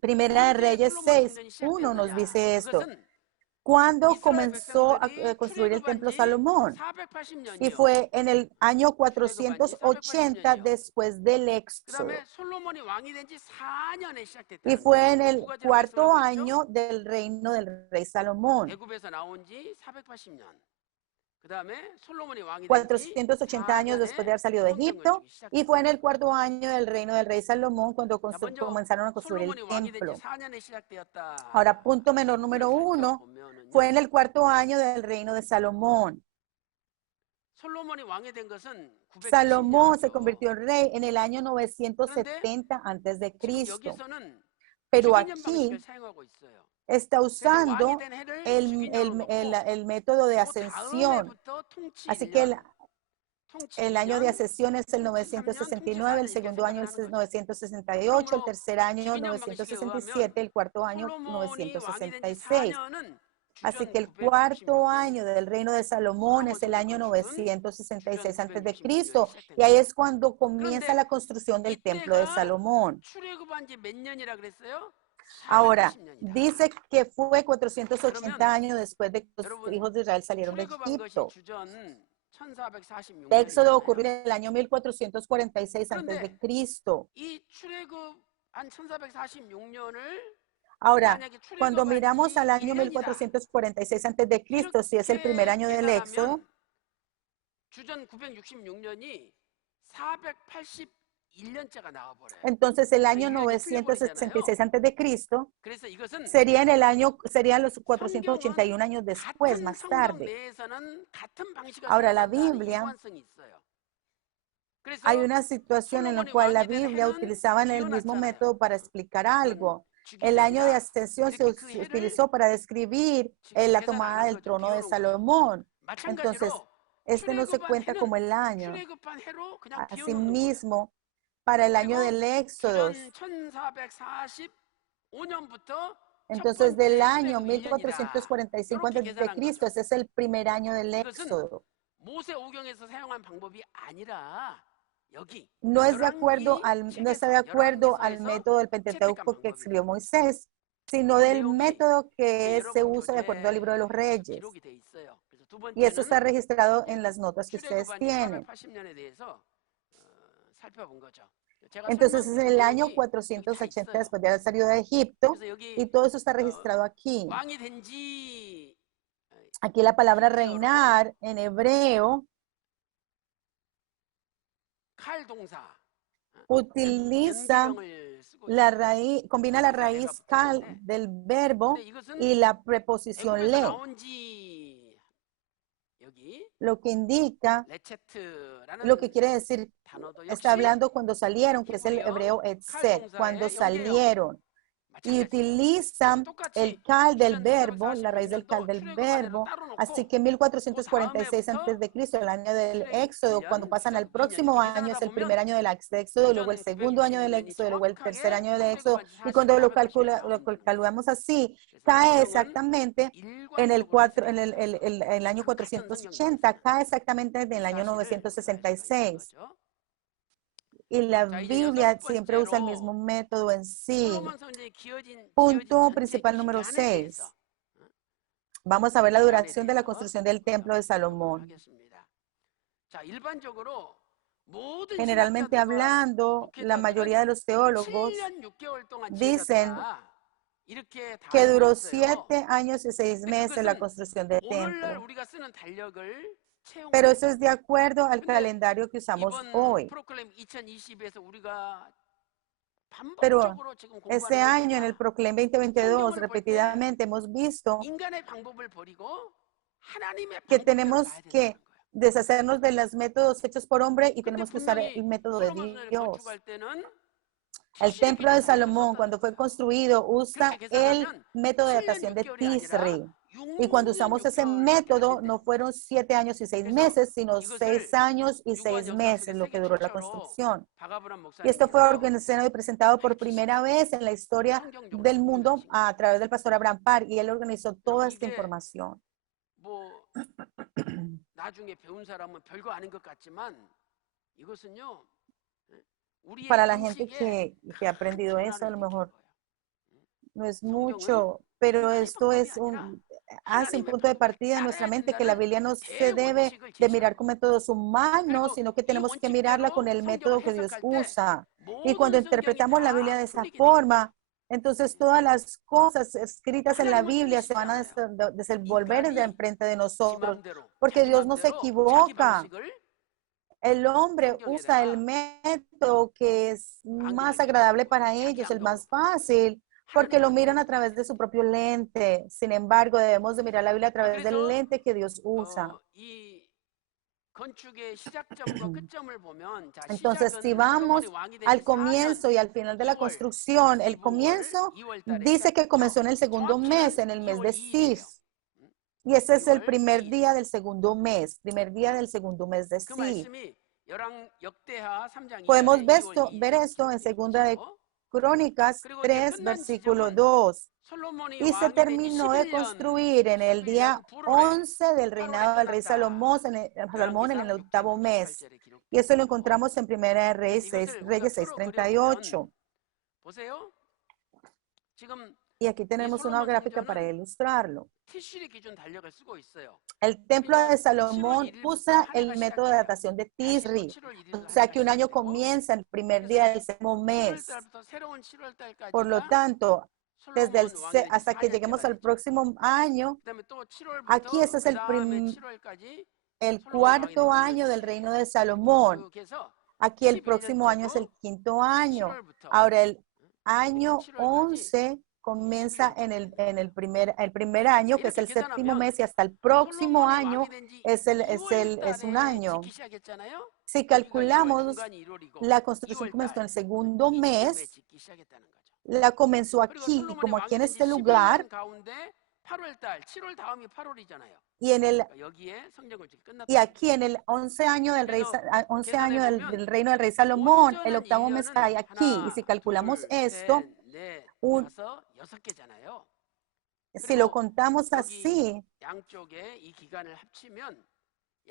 Primera de Reyes 6:1 nos dice esto. ¿Cuándo comenzó a construir el templo Salomón? Y fue en el año 480 después del Éxodo. Y fue en el cuarto año del reino del rey Salomón. 480 años después de haber salido de Egipto, y fue en el cuarto año del reino del rey Salomón cuando comenzaron a construir el templo. Ahora, punto menor número 1, fue en el cuarto año del reino de Salomón. Salomón se convirtió en rey en el año 970 antes de Cristo. Pero aquí está usando el método de ascensión. Así que El año de accesión es el 969, el segundo año es el 968, el tercer año 967, el cuarto año 966. Así que el cuarto año del reino de Salomón es el año 966 antes de Cristo, y ahí es cuando comienza la construcción del templo de Salomón. Ahora, dice que fue 480 años después de que los hijos de Israel salieron de Egipto. El éxodo ocurrió en el año 1446 antes de Cristo. Ahora, cuando miramos al año 1446 antes de Cristo, si es el primer año del éxodo, entonces el año 966 antes de Cristo serían los 481 años después, más tarde. Ahora, la Biblia, hay una situación en la cual la Biblia utilizaba el mismo método para explicar algo. El año de ascensión se utilizó para describir la tomada del trono de Salomón. Entonces, este no se cuenta como el año. Asimismo, para el año del Éxodo, entonces del año 1445 antes de Cristo, ese es el primer año del Éxodo. No está de acuerdo al método del Pentateuco que escribió Moisés, sino del método que se usa de acuerdo al libro de los Reyes. Y eso está registrado en las notas que ustedes tienen. Entonces es en el año 480 después de haber salido de Egipto, y todo eso está registrado aquí. Aquí la palabra reinar en hebreo utiliza la raíz, combina la raíz kal del verbo y la preposición le, lo que indica, lo que quiere decir, está hablando cuando salieron, que es el hebreo etset, cuando salieron. Y utilizan el kal del verbo, la raíz del kal del verbo. Así que 1446 antes de Cristo, el año del Éxodo, cuando pasan al próximo año, es el primer año del Éxodo, luego el segundo año del Éxodo, luego el tercer año del Éxodo. Y cuando lo calculamos así, cae exactamente en el año 480, cae exactamente en el año 966. Y la Biblia siempre usa el mismo método en sí. Punto principal número 6. Vamos a ver la duración de la construcción del templo de Salomón. Generalmente hablando, la mayoría de los teólogos dicen que duró 7 años y 6 meses la construcción del templo. Pero eso es de acuerdo al calendario que usamos hoy. Pero ese año, en el Proclaim 2022, repetidamente hemos visto que tenemos que deshacernos de los métodos hechos por hombre y tenemos que usar el método de Dios. El templo de Salomón, cuando fue construido, usa el método de datación de Tisri. Y cuando usamos ese método, no fueron 7 años y 6 meses, sino 6 años y 6 meses lo que duró la construcción. Y esto fue organizado y presentado por primera vez en la historia del mundo a través del pastor Abraham Park, y él organizó toda esta información. Para la gente que ha aprendido eso, a lo mejor no es mucho, pero esto es un punto de partida en nuestra mente, que la Biblia no se debe de mirar con métodos humanos, sino que tenemos que mirarla con el método que Dios usa. Y cuando interpretamos la Biblia de esa forma, entonces todas las cosas escritas en la Biblia se van a desenvolver de enfrente de nosotros, porque Dios no se equivoca. El hombre usa el método que es más agradable para ellos, el más fácil, porque lo miran a través de su propio lente. Sin embargo, debemos de mirar la Biblia a través del lente que Dios usa. Entonces, si vamos al comienzo y al final de la construcción, el comienzo dice que comenzó en el segundo mes, en el mes de Sis. Y ese es el 6월 primer 2일. día del segundo mes de 그 Sí. 말씀이 역대하 3장 Podemos 2절에 ver 2월 esto, 2일 ver esto en segunda de Crónicas 그리고 이제 3, 끝난 versículo 지점은 2. 솔로몬이 Y se 왕이 된 지 terminó de 11년 construir en el 11년 día 불후에 11 del reinado del rey Salomón Salomón en el octavo mes. Y eso lo encontramos en Primera de Reyes 6:38. 보세요. 지금 Y aquí tenemos una 솔로몬 gráfica para 성전은 ilustrarlo. 티슈리 기준 달력을 쓰고 있어요. El templo de 그러니까 Salomón 7월 1일부터 usa 한 el 해가 método de 시작돼요. datación de 다시 또 Tisri. 7월 1일로 O 한 sea 해가 que un año 시작되고 comienza el primer día del séptimo 7월 mes. 달부터 새로운 7월 Por lo 달까지가 tanto, desde 솔로몬 왕이 된지 hasta que 4년째가 lleguemos al 되죠. próximo año, 그다음에 또 aquí ese 7월부터 es 그다음에 7월까지 el 솔로몬 왕이 cuarto 된 año del 4년째. reino de Salomón. 쭉 해서 Aquí el próximo año es el 11년째고 quinto año. 7월부터 Ahora el 그러니까 año 7월까지 11 comienza en el primer año, que es 이렇게 el séptimo 계산하면 mes, y hasta el próximo 솔로몬이 año 왕이 된지 es 2월 un 달에 año. 짓기 시작했잖아요. Si 여기가 1월 calculamos, 중간이 1월이고 la construcción 2월 comenzó en 달 el segundo 이 즈음에 mes, 짓기 시작했다는 거죠. la comenzó 그리고 aquí, 솔로몬이 como aquí 왕이 en 된지 este lugar, 11년 가운데 8월 달, 7월 다음이 8월이잖아요. y 여기에 성전 건축이 끝났다. y aquí en el 11 año del rey, 11 año del reino del rey Salomón, el octavo mes cae aquí. Y si calculamos esto, 여섯 개잖아요. si lo contamos así, 양쪽에 이 기간을 합치면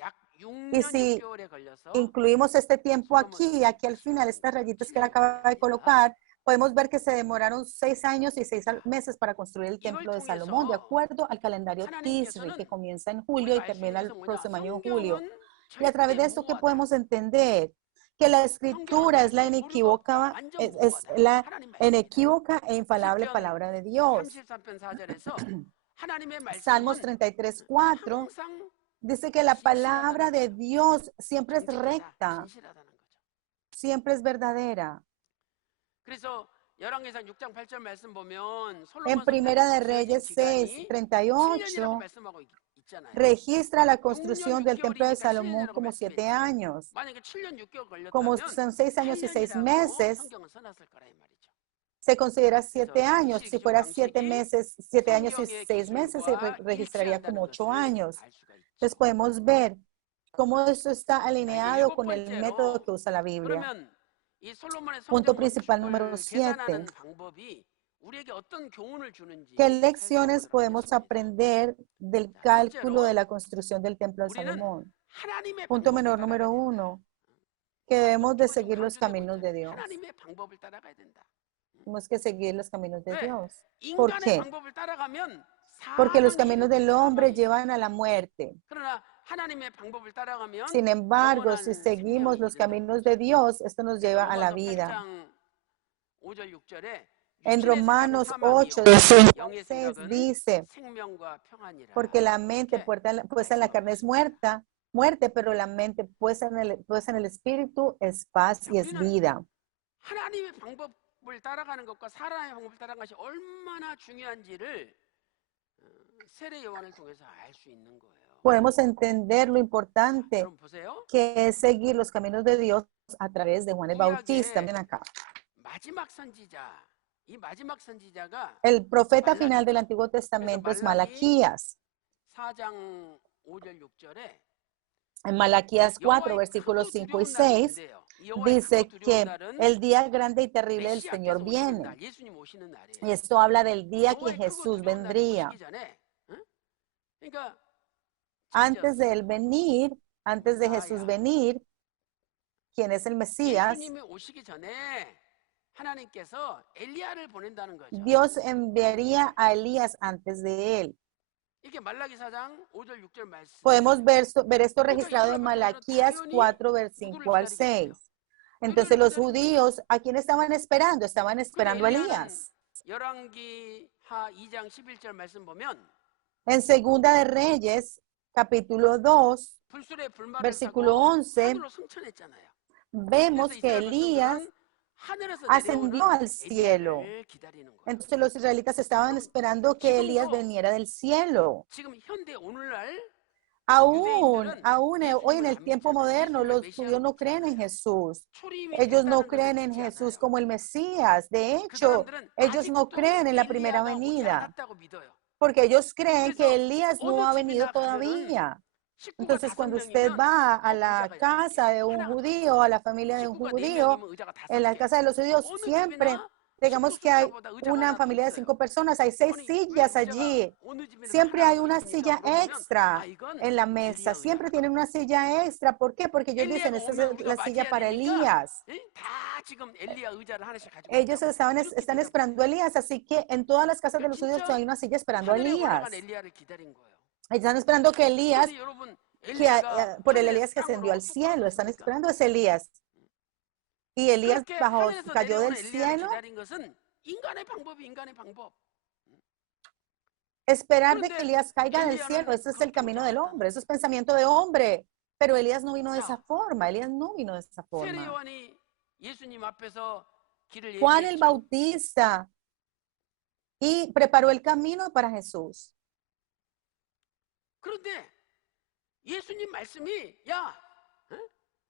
약 y 6년 si 6개월에 걸려서 incluimos este tiempo aquí y aquí al final, estas rayitas que él acaba de colocar, podemos ver que se demoraron 6 años y 6 meses para construir el templo de Salomón, de acuerdo al calendario Tisri, que comienza en julio y termina el próximo año en julio. Y a través de esto, ¿qué podemos entender? Que la escritura es la inequívoca, es la inequívoca e infalible palabra de Dios. 33편 4절에서 하나님의 Salmos 말씀은 33:4 항상 dice que la palabra de Dios siempre es 정직하다, recta, 진실하다는 거죠. siempre es verdadera. 그래서 열왕기상 6장 8절 말씀 보면 En 솔로몬 Primera de 성전이 Reyes 지어진 기간이 7년이라고 6:38 말씀하고 있잖아요. registra la construcción 6년 del templo de 6개월이니까 Salomón 7년이라고 como 7 말씀했죠. años. 만약에 7년 6개월 Como 걸렸다면 son 6 años y 6 8년이라고 meses, 성경은 써놨을 거라 이 말이죠. se considera 7 그래서 años. 티시리 Si 기준 fuera 7 방식이 meses, 7 años y 성경의 6 meses, se 기술과 registraría como 일치한다는 8 것을 años. 알 수가 있죠. Entonces podemos ver cómo esto está 자, 이제 alineado 일곱 con el método 번째로 que usa la Biblia. 그러면 이 솔로몬의 Punto 성전 principal número 건축을 7. 계산하는 방법이 우리에게 어떤 교훈을 주는지 ¿Qué lecciones 살펴보도록 podemos 하겠습니다. aprender del 자, cálculo 첫째로 de la construcción del templo de 우리는 Salomón? 하나님의 Punto 방법을 menor 따라가야 número 된다. 1, que debemos de 지금 seguir los 강조되고 caminos de 있잖아요. Dios. 하나님의 방법을 따라가야 된다. Tenemos que seguir los caminos de 왜? Dios. ¿Por 인간의 qué? 방법을 따라가면 Porque los 사망이 caminos 이루어져요. del hombre 사망이. llevan a la muerte. 그러나 하나님의 방법을 따라가면 Sin embargo, si 영원한 seguimos 생명이 los 이른다는 caminos 거죠. de Dios, esto nos lleva a la 로마서 vida. 8장 5절 6절에 En 육신의 생각은 Romanos 사망이요 8, del 5 al 영의 6 생각은 dice, 생명과 평안이라. porque la mente 이렇게 puesta en la carne es muerte, pero la mente puesta en el espíritu es paz y es 우리는 vida. 하나님의 방법을 따라가는 것과 사람의 방법을 따라가는 것이 얼마나 중요한지를 세례 요한을 통해서 알 수 있는 거예요. Podemos entender lo importante 여러분 보세요. que es seguir los caminos de Dios a través de Juan el Bautista. Miren acá. 마지막 선지자, 이 마지막 선지자가 El profeta Malaquías. final del Antiguo Testamento es Malaquí Malaquías. 4장 5절 6절에 En Malaquías 4, versículos 5 y 6, dice que el día grande y terrible del Señor viene. 예수님 오시는 날이에요. Y esto habla del día que 여호와의 크고 Jesús 두려운 날이 vendría. 오시기 전에, 응? 그러니까 Antes de él venir, antes de Mesías. Jesús venir, quien es el Mesías, 예수님이 오시기 전에 하나님께서 엘리야를 보낸다는 거죠. Dios enviaría a Elías antes de él. 이게 말라기 4장 5절 6절 말씀. Podemos ver esto registrado en Malaquías 4, versículo 5 al 6. Entonces los judíos, ¿a quién estaban esperando? Estaban esperando a Elías. 열왕기하 2장 11절 말씀 보면 En Segunda de Reyes, capítulo 2, 불술의 불말을 versículo 타고 11, 하늘로 승천했잖아요. vemos 그래서 que 이스라엘 Elías 백성들은 하늘에서 ascendió 내려오는 al cielo. 엘리야를 기다리는 거예요. Entonces los israelitas estaban esperando que Elías viniera del cielo. 지금 현대 오늘날 Aún hoy en el tiempo moderno, los judíos no creen en Jesús. Ellos no creen en Jesús como el Mesías. De hecho, ellos no creen en la primera venida. porque ellos creen que 그래서 Elías no 어느 ha venido 집이나 가면은 todavía. 식구가 Entonces, 다섯 cuando usted 명이면 va a la 의자가 casa de un judío, a la familia de un 식구가 네 judío, 명이면 의자가 en la 다섯 개. casa de los judíos, 어느 siempre, 집이나 식구 digamos que hay 숫자보다 의자가 una 하나 더 familia de 있어요. 5 personas, hay 6 아니 왜 sillas 의자가 allí. 어느 집에는 Siempre 하나 hay 더 una 있습니까? silla 물어보면 extra 이건 en la mesa. 엘리야 Siempre 의자다. tienen una silla extra. ¿Por qué? Porque ellos dicen, 엘리야가 esta 오면 es 우리가 la silla 맞이해야 para 되니까 Elías. 다 지금 엘리야 의자를 하나씩 가지고 Ellos 있다고. 이렇게 están 대답을 esperando a 해요. Elías, así que en todas las casas de 그러니까 los judíos 진짜 hay una silla esperando a 하늘에 올라간 Elías. 엘리야를 기다린 거예요. Están esperando que Elías, 그런데 여러분 que, 엘리야가 por el 하늘에서 Elías que ascendió 땅으로 al 뚝 cielo, están 떨어졌습니까? esperando a ese Elías. Y Elías 그렇게 bajó, 하늘에서 cayó del 내려오는 엘리야를 cielo, 기다린 것은 인간의 방법이 인간의 방법. esperar de que 그런데 Elías caiga del 엘리야는 cielo, ese es el 그렇게 오지 camino del 않았다는 hombre, eso es pensamiento de hombre. Pero Elías no vino de 자, esa forma, Elías no vino de esa 세례 forma. 요한이 예수님 앞에서 길을 Juan el 예비했죠. Bautista y preparó el camino para Jesús. 그런데 예수님 말씀이 야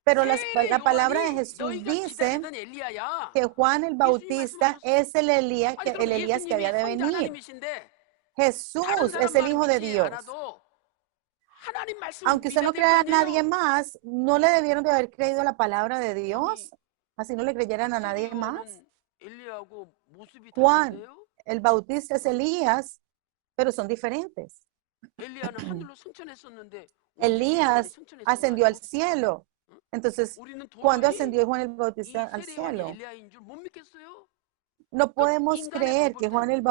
Pero 세례 la palabra de 요한이 Jesús 너희가 dice 기다리던 엘리야야. que Juan el Bautista es el Elías 아니 그럼 que había 예수님이 de 성자 venir. 하나님이신데 다른 Jesús es 사람 el 말 Hijo de 믿지 Dios. 않아도 하나님 말씀을 Aunque usted no 믿어야 될 거 crea a 아니에요? nadie más, ¿no le debieron de haber creído la palabra de 아니 Dios? Así no le creyeran a 세례 nadie más. 요한은 엘리야하고 모습이 Juan, 다른데요? el Bautista es Elías, pero son diferentes. 엘리야는 하늘로 승천했었는데 어떻게 요한이 Elías 승천했어요? ascendió al cielo. Entonces, 우리는 ¿cuándo 도저히 ascendió Juan el 이 Bautista al 세례 요한이 cielo? 엘리야인 줄 못 믿겠어요? No podemos 인간의 creer que Juan el 방법대로 거죠.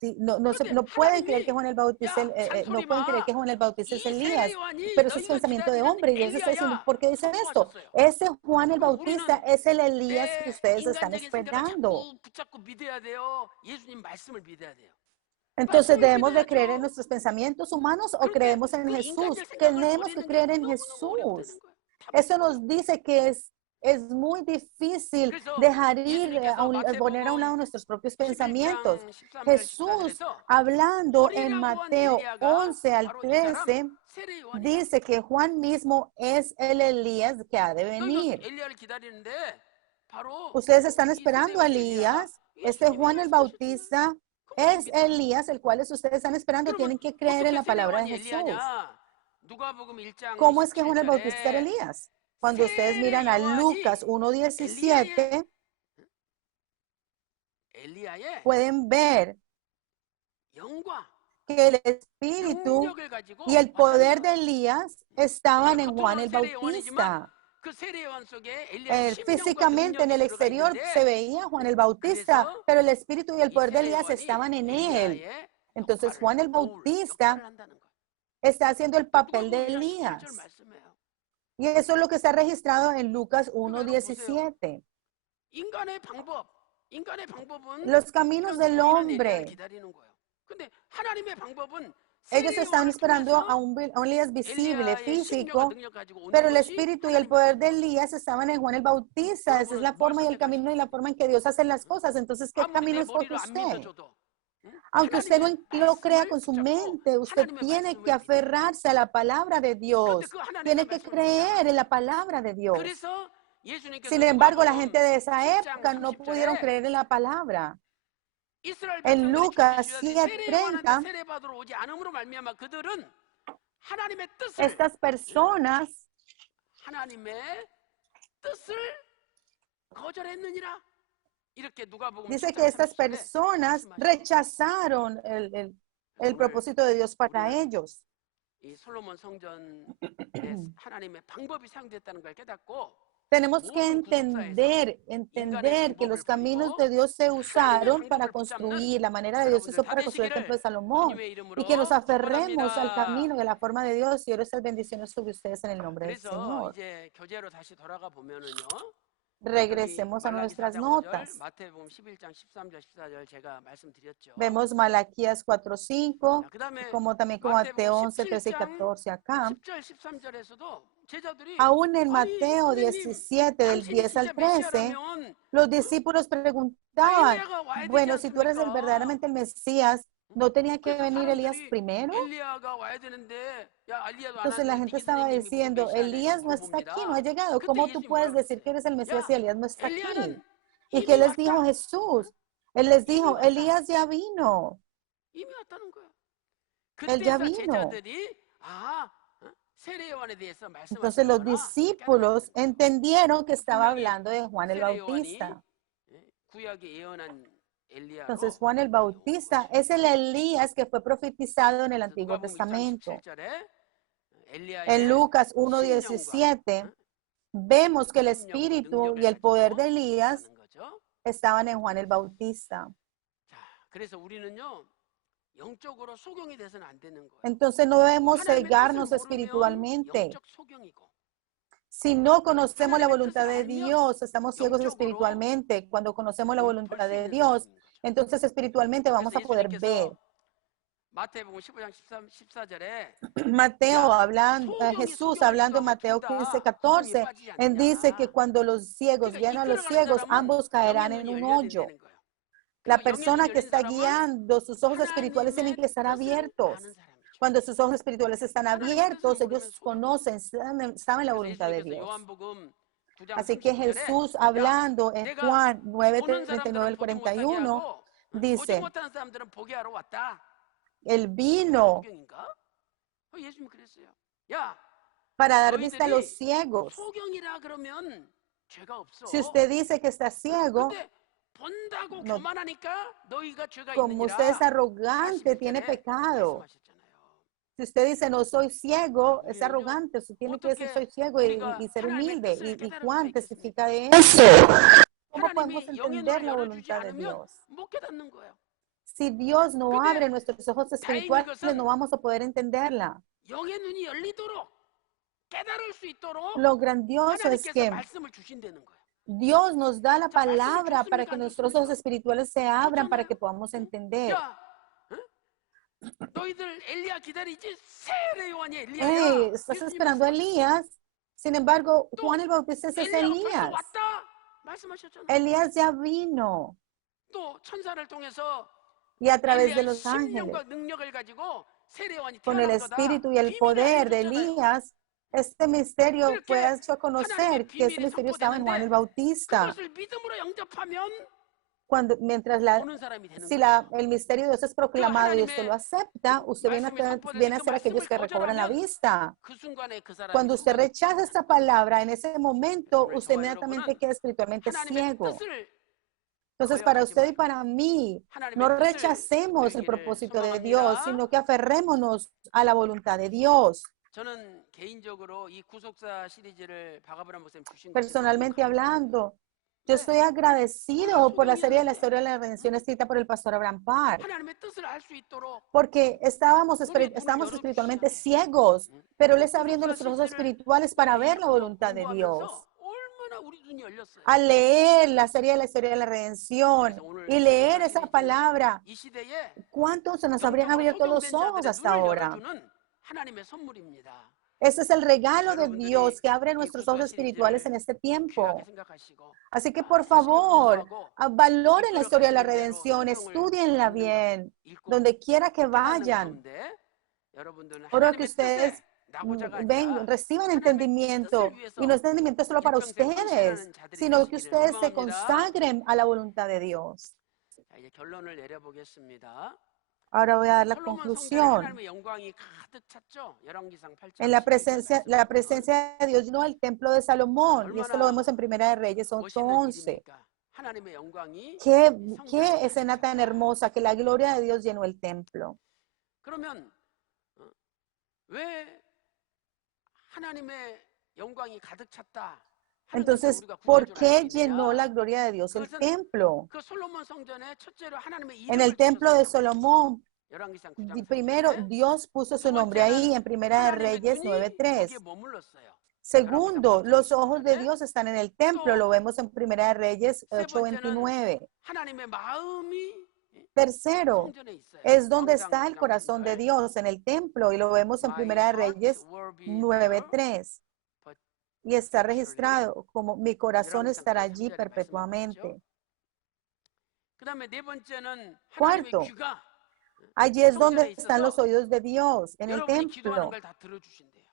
Bautista, no pueden creer que Juan el Bautista, 야, no 잔소리 pueden creer 마. que Juan el Bautista es 이 세례 Elías, 요한이 pero eso es 너희가 pensamiento de 기다리는 hombre. Y Dios está diciendo, 엘리야야. ¿por qué dicen esto? 선포하셨어요. Ese Juan el 그럼 Bautista 우리는 es el Elías que 내 ustedes están 인간적인 생각을 esperando. 자꾸 붙잡고 믿어야 돼요. 예수님 말씀을 믿어야 돼요. Entonces, 말씀을 ¿debemos de 믿어야죠. creer en nuestros pensamientos humanos o 그런데 creemos en 그 Jesús? 인간적 생각을 Tenemos que 버리는 게 creer en 너무너무 어렵다는 Jesús. 거예요. Eso nos dice que es muy difícil 그래서 dejar ir, 예수님께서 poner a un lado 마태복음 nuestros propios 11장 pensamientos. 13절 Jesús, 14절에서 hablando en 어리라고 한 Mateo 엘리야가 11 al 바로 이 사람 13, 세례 요한이다. dice que Juan mismo es el Elías que ha de 너희가 venir. 엘리야를 기다리는데 바로 Ustedes están 이 esperando a 세례 요한 Elías. 엘리야, Este 예수님이 Juan el 말씀하셨잖아요. Bautista 그럼 es 믿어요. Elías, el cual ustedes están esperando. 그러면 Tienen que creer en 어떻게 la 세례 palabra de 요한이 Jesús. 엘리야냐? 누가복음 1장 ¿Cómo es que Juan el Bautista era 17절에 Elías? Cuando ustedes 세례 miran a 요한이 Lucas 1:17, 엘리야의 pueden ver 영과 que el espíritu 능력을 가지고 y el poder 왔다는 de 거예요. Elías estaban en Juan 겉으로는 el 세례 요한이지만 Bautista. 그 세례 요한 속에 엘리야의 심령과 Físicamente en 능력이 el 들어가 exterior se 있는데 veía Juan el Bautista, 그래서 pero el espíritu y el 이 poder de 세례 Elías 요한이 estaban en él. 엘리야의 Entonces 역할을 Juan el 도울 Bautista 역할을 한다는 거예요. está haciendo el papel de 누가복음 1장 17절 Elías. 말씀이에요. Y eso es lo que está registrado en Lucas 그러니까 여러분 보세요. 1:17. 인간의 방법은 Los caminos 이런 del 보이는 엘리야를 hombre. 기다리는 거예요. 근데 하나님의 방법은 Ellos 세례 están 요한을 esperando 통해서 a un Elías visible, 엘리야의 심령과 físico, 능력 가지고 오는 pero el 것이 espíritu y el 하나님의 poder de 방법. Elías estaban en Juan el Bautista. Esa es la 여러분은 뭘 forma y el camino y la forma en que Dios hace las cosas. Entonces, ¿qué 아무리 camino 내 escoge 머리로 안 usted? 믿어줘도 Aunque usted no 하나님의 lo crea 말씀을 con su 붙잡고 mente, usted 하나님의 tiene 말씀을 que aferrarse a la palabra de 그런데 Dios. 그 하나님의 Tiene que 말씀을 믿지 creer 않아요. en la palabra de Dios. 그래서 예수님께서 Sin embargo, la 누가복음 gente de esa 10장 época no pudieron 30절에 creer en la palabra. 이스라엘 En 백성들이 Lucas 조지 주야되 세례 요한한테 7:30, 세례 받으러 오지 않음으로 말미암아 그들은 하나님의 뜻을 estas personas 거절했느니라. 이렇게 누가복음 dice 10장 que estas 30절에 personas 말씀하시죠. rechazaron el propósito de Dios para ellos. 이 솔로몬 성전에 하나님의 방법이 사용됐다는 걸 깨닫고 Tenemos que entender que los caminos de Dios se usaron para construir, la manera de Dios se usó para construir el templo de Salomón, 주님의 이름으로 y que nos aferremos al 축원합니다. camino de la forma de Dios y oro estas bendiciones sobre ustedes en el nombre del 그래서 Señor. 이제 교재로 다시 돌아가 보면은요. Regresemos a 말라기 nuestras 4장 5절, notas. 마태복음 11장 13절 14절 제가 말씀드렸죠. Vemos Malaquías 4:5, 자, 그다음에 como también con Mateo 마태복음 11, 13 y 14 acá. 10절 13절에서도 제자들이 Aún en 아니, Mateo 선생님, 17, del 당신이 10 al 진짜 13, 메시아라면 los discípulos preguntaban, 엘리야가 와야 되지 bueno, si tú eres 않습니까? verdaderamente el Mesías, ¿no tenía que 그래서 venir Elías 사람들이 primero? 엘리야가 와야 되는데 야 엘리야도 안 Entonces la 왔는데 gente 네게 estaba 선생님이 무슨 diciendo, 메시아냐 Elías no está aquí, no ha 물어봅니다. llegado. 그때 ¿Cómo tú 예수님 puedes 뭐라고 decir que 그랬어요? eres el Mesías 야, si Elías no está aquí? 엘리야는 ¿Y 이미 qué les dijo 왔다. Jesús? Él les 이미 dijo, 왔다. Elías ya vino. 이미 왔다는 거야. Él ya 그때서 vino. 제자들이 세례 요한에 대해서 Entonces los 말씀하시는구나. discípulos entendieron que estaba 분명히 hablando de Juan el 세례 요한이 Bautista. 구약에 예언한 엘리야로 Entonces Juan el Bautista es el Elías que fue profetizado en el Antiguo 누가복음 Testamento. 1:17절에 엘리야의 En Lucas 신령과 1:17 vemos que el 심령과 espíritu 능력을 y el poder de 가지고 Elías 있다는 거죠. estaban en Juan el Bautista. 자, 그래서 우리는요 영적으로 소경이 돼서는 안 되는 거예요. Entonces no debemos 하나님의 뜻을 cegarnos 모르면 espiritualmente. 영적 소경이고 Si no conocemos la 하나님의 voluntad 뜻을 de 알면 Dios, estamos ciegos 영적으로 espiritualmente. Cuando conocemos la 볼 voluntad 수 de 있는 Dios, 사람인 거죠. entonces espiritualmente vamos 그래서 a poder ver. 예수님께서 마태복음 15장 14절에 Mateo hablando, 소경이 Jesús 소경을 hablando en 인도하면 Mateo 둘 다 15:14, 구덩이에 빠지지 él dice que 않느냐. cuando los ciegos 그러니까 guían a los 이끌어가는 ciegos, 사람은 ambos caerán 영의 en 눈이 un 열려야 hoyo. 된다는 거예요. La 그리고 영의 눈이 persona que 열린 está 사람은 guiando, sus ojos espirituales tienen que estar 하나님의 뜻을 abiertos. 아는 사람이죠. Cuando sus ojos espirituales están 하나님의 abiertos, 뜻을 모르면 ellos 소경이에요. conocen, saben la 그래서 voluntad de 예수님께서 Dios. 요한복음 9장 Así que 39절에 Jesús hablando en 내가 Juan 보는 9:39 al 사람들은 보지 못하게 41 하고 보지 dice, 못하는 사람들은 보게 하러 왔다. él vino 소경인가? 예수님 그랬어요. 야, para dar vista a los 너희들이 ciegos. 소경이라 그러면 죄가 없어. Si usted dice que está ciego, 근데 본다고 no, 교만하니까 너희가 죄가 como usted es 있느니라. arrogante, tiene 46절에 pecado. 말씀하셨잖아요. Si usted dice no soy ciego, es 우리는요, arrogante. Usted tiene que decir 어떻게 soy ciego 우리가 y ser 하나님의 humilde. 뜻을 Y 깨달을 Juan 수가 testifica de 있겠습니까? eso. ¿Cómo podemos 하나님이 영의 entender 눈을 la 열어주지 voluntad de 않으면 Dios? 못 깨닫는 거예요. Si Dios no 근데 abre nuestros ojos espirituales, 것은 no vamos a poder entenderla. 영의 눈이 열리도록 깨달을 수 있도록 Lo grandioso es 하나님께서 que 말씀을 주신다는 거예요. Dios nos da la 자, 말씀을 palabra para 줬습니까? que 안 nuestros 줬습니까? ojos espirituales se abran para 줬잖아요. que podamos entender. 야, 응? 너희들 엘리야 기다리지? 세례 요한이 엘리야야. Hey, estás 예수님 esperando a 말씀하셨어요. Elías. Sin embargo, 또 Juan el Bautista es 엘리야가 벌써 Elías. 왔다 말씀하셨잖아요. Elías ya vino. 또 천사를 통해서 Y a través de 엘리야의 los ángeles, 심령과 능력을 가지고 세례 요한이 con el 태어난 거다. espíritu y el 비밀이 poder de 알려졌잖아요. Elías, este misterio 이렇게 fue hecho a 하나님의 conocer que este 비밀이 misterio estaba en Juan el 선포되는데 Bautista. 그것을 믿음으로 영접하면 Mientras 보는 사람이 되는 si 거예요. el misterio de Dios es proclamado y usted lo acepta, usted viene 말씀이 a ser aquellos 선포돼서 que 그 recobran la 말씀을 vista. 그 순간에 그 사람이 Cuando usted 소경이 rechaza esta palabra, en ese momento, 오늘 usted 저와 inmediatamente 여러분은 queda espiritualmente 하나님의 ciego. 뜻을 Entonces, para 거역하지 usted y 말고 para mí, 하나님의 no 뜻을 rechacemos el 들기를 propósito de 소망합니다. Dios, sino que aferrémonos a la voluntad de Dios. 저는 개인적으로 이 구속사 시리즈를 박아브람 목사님 주신 것이 Personalmente 너무 감사해요. hablando, yo estoy agradecido por la serie de la historia de la redención escrita por el pastor Abraham Park, 하나님의 뜻을 알 수 있도록 porque estábamos espiritualmente ciegos, pero Él está abriendo nuestros ojos espirituales para ver la voluntad de Dios. 얼마나 우리 눈이 열렸어요. Al leer la serie de la historia de la redención y leer esa palabra, 이 시대에 ¿cuánto se nos habrían 영적으로 abierto los 소경된 ojos 자들의 hasta 눈을 ahora? 열어주는 하나님의 선물입니다. Ese es el regalo de 여러분들이 Dios que abre 이 nuestros 구속사 ojos espirituales en este tiempo. 귀하게 생각하시고 Así que por favor, valoren la historia de la redención, 성경을 estudienla 읽는 bien, 읽고 donde quiera que 깨닫는 vayan. 가운데 여러분들은 Oro que 하나님의 ustedes 뜻에 나고자가 아니라 reciban 하나님의 entendimiento 뜻을 위해서 y no entendimiento solo para 일평생 ustedes, 헌신하는 자들이 sino que 되시기를 ustedes se 소망합니다. consagren a la voluntad de Dios. 자, 이제 결론을 내려보겠습니다. Ahora voy a dar la 솔로몬 성전에 conclusión. 하나님의 영광이 가득 찼죠. 열왕기상 8장 En la presencia de Dios llenó el templo de Salomón, y esto lo vemos en Primera de Reyes 8:11. 하나님의 영광이 Qué escena tan hermosa, que la gloria de Dios llenó el templo. 그러면 왜 하나님의 영광이 가득 찼다? Entonces, ¿por qué llenó la gloria de Dios el templo? 그 솔로몬 성전에 첫째로 하나님의 En el templo de 주셨어요. Salomón, 열왕기상 9장 primero 3절에 Dios puso su nombre ahí en Primera de Reyes 9:3. 거기에 머물렀어요. Segundo, los ojos de Dios están en el templo, lo vemos en Primera de Reyes 세 번째는 8:29. 하나님의 마음이 Tercero, 성전에 있어요. es donde 왕상 está el 9장 corazón de 9절. Dios, en el templo, y lo vemos en My Primera de heart Reyes will be there, 9:3. but Y está registrado como mi corazón 열왕기상 estará 9장 allí 3절에 perpetuamente. 그다음에 네 번째는 하나님의 Cuarto, 귀가 allí es donde 성전에 están los 있어서 oídos de Dios, en el 여러분이 기도하는 templo. 걸 다 들어주신대요.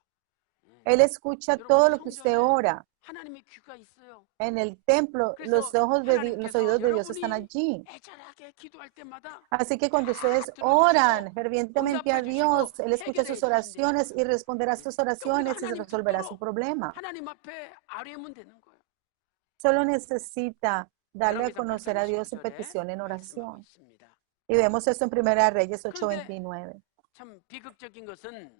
Él escucha 여러분, todo lo que usted 성전에 ora. 하나님의 귀가 있어요. En el templo, los 그래서 ojos de Dios, los 하나님께서 oídos de Dios están 여러분이 allí. 애절하게 기도할 때마다 Así que cuando ustedes 들어주시고 oran fervientemente a 응답해 Dios, 주시고 Él escucha 해결해 sus 주신대요. oraciones y responderá sus 우리가 oraciones y 하나님 resolverá su 뜻대로 problema. 하나님 앞에 아뢰면 되는 거예요. Solo necesita darle a 열왕기상 conocer 8장 a Dios su 22절에 petición en 말씀하고 oración. 있습니다. Y vemos esto en Primera Reyes 그런데 8:29. 참 비극적인 것은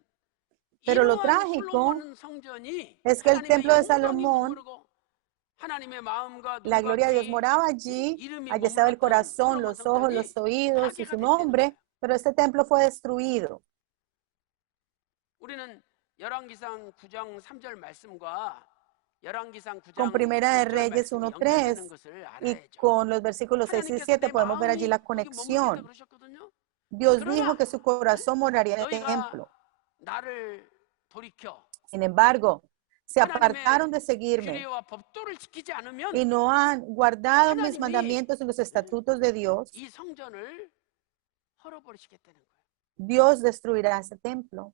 Pero lo 이러한 trágico 솔로몬 성전이 es que el 하나님의 templo de 영광이 Salomón, 머무르고 하나님의 마음과 la 눈과 gloria de Dios 귀, moraba allí, 이름이 allí estaba el 머물렀던 corazón, 솔로몬 los ojos, 성전이 los oídos y 파괴가 su 됐다는 거예요. nombre, pero este templo fue destruido. 우리는 열왕기상 9장 3절 말씀과 열왕기상 9장 Con Primera de 6절 Reyes 말씀이 연결되는 1:3 것을 y 알아야죠. con los versículos 6 y 하나님께서 7 내 podemos ver allí 마음이 la 거기 머물겠다 conexión. 그러셨거든요. Dios 그러나 dijo que su corazón moraría en el 너희가 templo. 나를 돌이켜 Sin embargo, se apartaron 하나님의 de seguirme 규례와 법도를 지키지 않으면 y no han guardado mis 하나님이 mandamientos y los estatutos de Dios. 이 성전을 헐어버리시겠다는 거예요. Dios destruirá ese templo.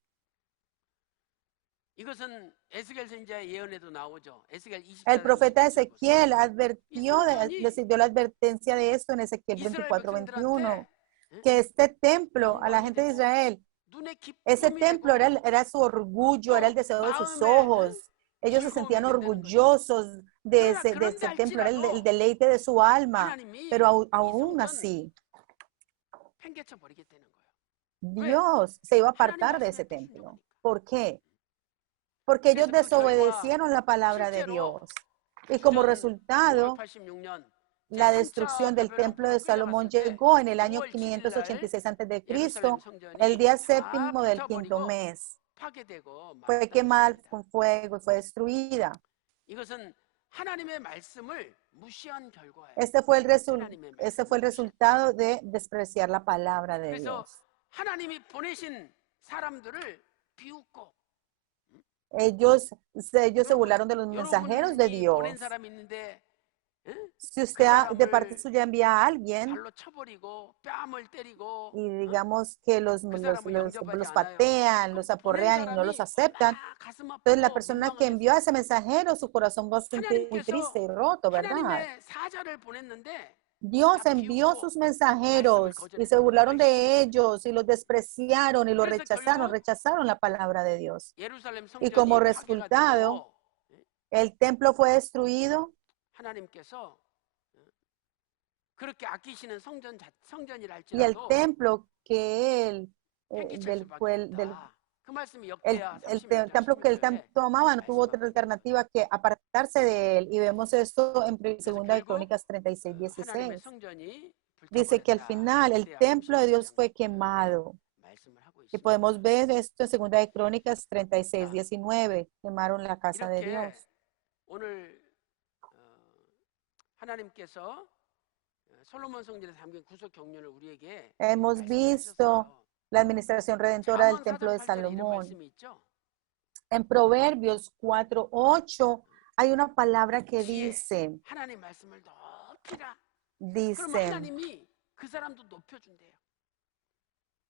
이것은 에스겔 선지자의 예언에도 나오죠. 에스겔 El 24장 profeta 26절 Ezequiel 보세요. les dio la advertencia de esto en Ezequiel 이스라엘 24:21, 백성들한테 que este templo, a la 영광이 gente de 되고 Israel, 눈의 ese 기쁨이 templo 되고 era su orgullo, era el deseo de sus 마음의 ojos. Ellos se 즐거움이 sentían 된다는 거예요. orgullosos de 그러나 ese 그런데 templo, era el 할지라도 deleite de su alma, 하나님이 pero 이 aún 성전 así, 팽개쳐 버리겠다는 거예요. Dios se iba a 하나님 apartar de 말씀에 ese 또 templo. 순종하니까. ¿Por qué? Porque ellos 그래서 그 결과 desobedecieron la palabra de 실제로 Dios. Y como 주전 resultado, 586년 la destrucción del templo de Salomón llegó en el año 586 a.C., el día séptimo del quinto mes. 파괴되고 Fue quemada 마비당했습니다. con fuego y fue destruida. 이것은 하나님의 말씀을 무시한 결과예요. Este fue el 하나님의 말씀을 resultado de despreciar la palabra de 그래서 Dios. 하나님이 보내신 사람들을 비웃고 Ellos se burlaron de los mensajeros de 여러분이 보낸 Dios. 사람이 있는데 Si usted de parte suya envía a alguien 발로 쳐버리고 뺨을 때리고 y digamos que los patean, los 보낸 aporrean y no los 사람이 aceptan, 얼마나 가슴 entonces la 아프고 persona que envió a ese mensajero, su corazón va a sentir muy 하나님께서 triste y roto, ¿verdad? 하나님의 사자를 보냈는데 Dios 다 envió 비웃고 sus mensajeros y se burlaron de ellos y los despreciaron y los rechazaron la palabra de Dios. 예루살렘 Y como 성전이 파괴가 resultado, 되고 el templo fue destruido 하나님께서 그렇게 아끼시는 성전이라 y el 할지라도 templo que él, 팽개칠 수밖에 없다. 그 말씀이 역대하 30년 templo que él 16절에 tanto amaba no tuvo otra alternativa que apartarse de él. Y vemos esto en Segunda de Crónicas 36, 하나님의 16. 성전이 Dice que al 불타버렸다. final el 역대하 templo de Dios 30장 fue quemado. 말씀을 하고 Y 있습니다. podemos ver esto en Segunda de Crónicas 36, 19. Quemaron la casa de 이렇게 Dios. 오늘 하나님께서 솔로몬 성전에 담긴 구속 경륜을 우리에게 Hemos visto la administración redentora del templo de Salomón. En Proverbios 4:8 hay una palabra que dice, 하나님 말씀을 높이라. 그럼 dice 하나님이 그 사람도 높여준대요.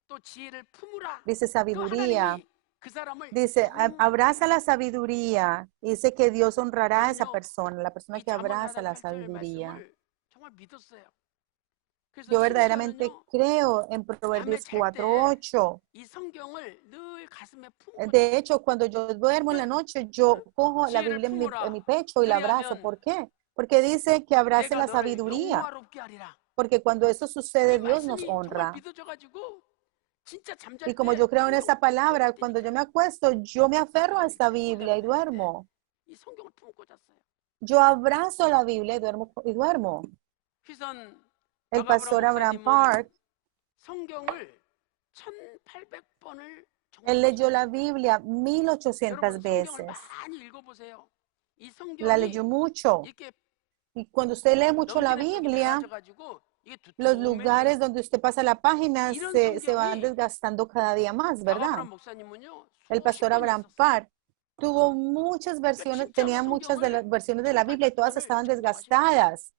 또 지혜를 품으라. dice 또 sabiduría, 하나님이 그 사람을 dice 인도하라. abraza la sabiduría. Dice que Dios honrará a esa 저는요, persona, la persona 이 que 잠언 abraza 4장 la 8절 sabiduría. 말씀을 정말 믿었어요. 그래서 Yo verdaderamente 심지어는요, creo en 밤에 Proverbios 잘 때 4:8. 이 성경을 늘 가슴에 품고 De hecho, cuando yo duermo en la noche, yo cojo la 지혜를 Biblia en mi 품어라. pecho y la abrazo. 그리하면 ¿Por qué? Porque dice que abrace 내가 la 너를 sabiduría. 영화롭게 하리라. Porque cuando eso 이 sucede, Dios nos 말씀이 정말 honra. 믿어져가지고 진짜 잠잘 Y 때 como yo creo en esa palabra, 그냥 cuando yo me acuesto, yo me aferro a esta Biblia y 오자마자 duermo. 이 성경을 품고 잤어요. Yo abrazo la Biblia y duermo. 휘선 El pastor Abraham 목사님은 Park, 성경을 1800번을 él leyó la Biblia 1800 여러분 성경을 veces. 많이 읽어보세요. 이 La 성경이 leyó mucho. 이렇게 Y cuando usted lee mucho la 넘기는 쪽이 Biblia, 작아져가지고 이게 los lugares donde usted pasa la página 이런 se van 성경이 desgastando cada día más, ¿verdad? 아브라함 목사님은요 El pastor Abraham Park tuvo muchas versiones, tenía muchas de las versiones de la Biblia y todas estaban desgastadas.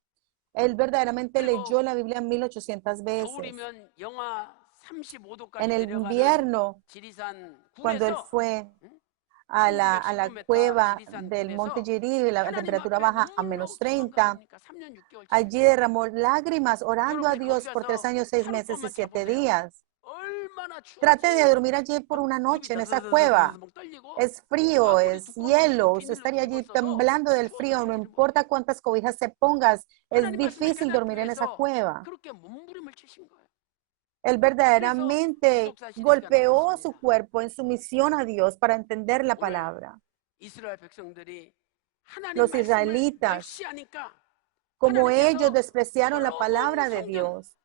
Él verdaderamente leyó la Biblia 1800 veces. 겨울이면 영하 35도까지 En el 내려가는 invierno, 지리산 cuando él 굴에서 fue a la 1515m cueva 지리산 del 굴에서 monte Giri, la 하나님 temperatura 앞에 baja a 눈물로 menos 기도하다가 30. 그러니까 3년 6개월 Allí derramó lágrimas orando a 여러분이 Dios 거기 por 3 가서 años, 6 하룻밤만 meses y 7 자보세요. días. 얼마나 Trate de 추운지 dormir allí por una 입이 noche en esa 더더더더더 cueva. 막 떨리고 Es frío, 아무리 es 두꺼운 hielo. 그 Usted 비닐을 estaría allí 뒤집어써도 temblando del 추워서 frío. No 자지를 importa 못해요. cuántas cobijas se pongas, es 하나님 말씀에 difícil 깨닫기 dormir en esa 위해서 cueva. 그렇게 몸부림을 치신 거예요. Él 그래서 verdaderamente 구속사 시리즈가 golpeó su 나왔습니다. cuerpo en sumisión a Dios para entender la 오늘 palabra. 이스라엘 백성들이 하나님 Los 말씀을 israelitas, 멸시하니까 como ellos 하나님께서 despreciaron la 여러분 palabra de 성전, Dios,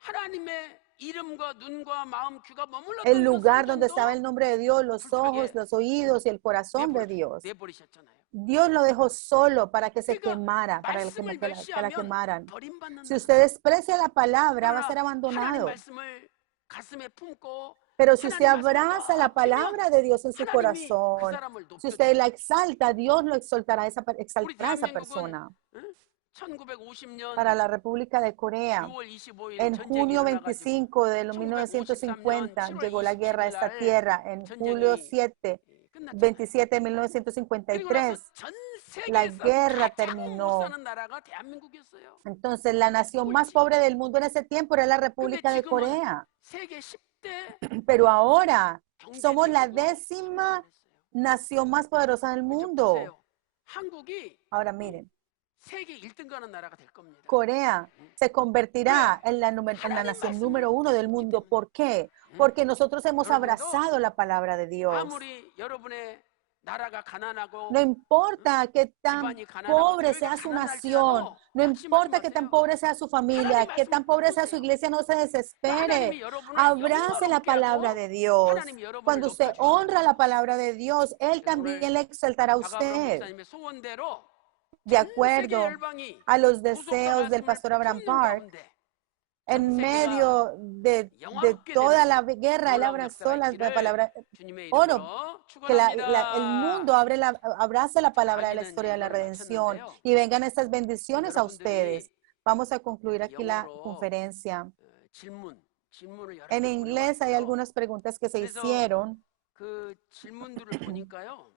하나님의 이름과 눈과 마음, 귀가 el 머물렀던 그 lugar donde estaba el 성전도 nombre de Dios, los ojos, 불타게 los oídos y el corazón de Dios. 내버리셨잖아요. Dios lo dejó solo para que se 그러니까 quemara, para 말씀을 que la 멸시하면 quemaran. 버림받는다. Si usted desprecia la palabra, va a ser 그러나 하나님 abandonado. 말씀을 가슴에 품고 Pero si usted 하나님 말씀을 abraza la 높이면 palabra de Dios en su 하나님이 그 corazón, 사람을 si usted la 높여주세요. exalta, Dios lo exaltará, 우리 exaltará a esa 대한민국은 persona. 1950년 Para la República de Corea, 6월 25일 en 전쟁이 junio 일어나가지고 25 de 1953년 1950 7월 llegó la guerra a 27일 esta 날 tierra. En julio 전쟁이 7, 끝났잖아요. 27 de 그리고 나서 1953, 전 la 세계에서 guerra 가장 못 terminó. 사는 나라가 대한민국이었어요. Entonces, la nación más pobre del mundo en ese tiempo era la 근데 República de 지금은 Corea. 세계 10대 Pero ahora 경제 somos la 대국으로 10ª 성장했어요. nación más poderosa del 이제 mundo. 보세요. 한국이 Ahora miren, 세계 1등 가는 나라가 될 겁니다. Corea se convertirá en la nación número 1 del mundo. ¿Por qué? Porque nosotros hemos abrazado la palabra de Dios. 아무리 여러분의 나라가 가난하고 No importa que tan 집안이 가난하고 pobre 교회가 sea su 가난할지라도 nación, no importa que tan pobre sea su familia, que tan pobre sea su iglesia, no se desespere. 하나님이 여러분을 Abrace la 영화롭게 palabra 하고 de Dios. 하나님이 여러분을 Cuando usted 높여주실 honra 거예요. la palabra de Dios, Él 오늘 también le exaltará a 박아브람 usted. 목사님의 소원대로 De 전 세계 acuerdo 열방이 a los 구속사 deseos del 말씀을 pastor Abraham 품는 Park, 가운데 en medio de toda la guerra, Él abrazó la palabra. 주님의 Oro 이름으로 que el 축원합니다. mundo abrace la palabra de la historia de la redención y vengan estas bendiciones a ustedes. Vamos a concluir aquí la conferencia. 질문을 여러 En 개 inglés hay 보내왔어요. algunas preguntas que se 그래서 hicieron 그 질문들을 보니까요.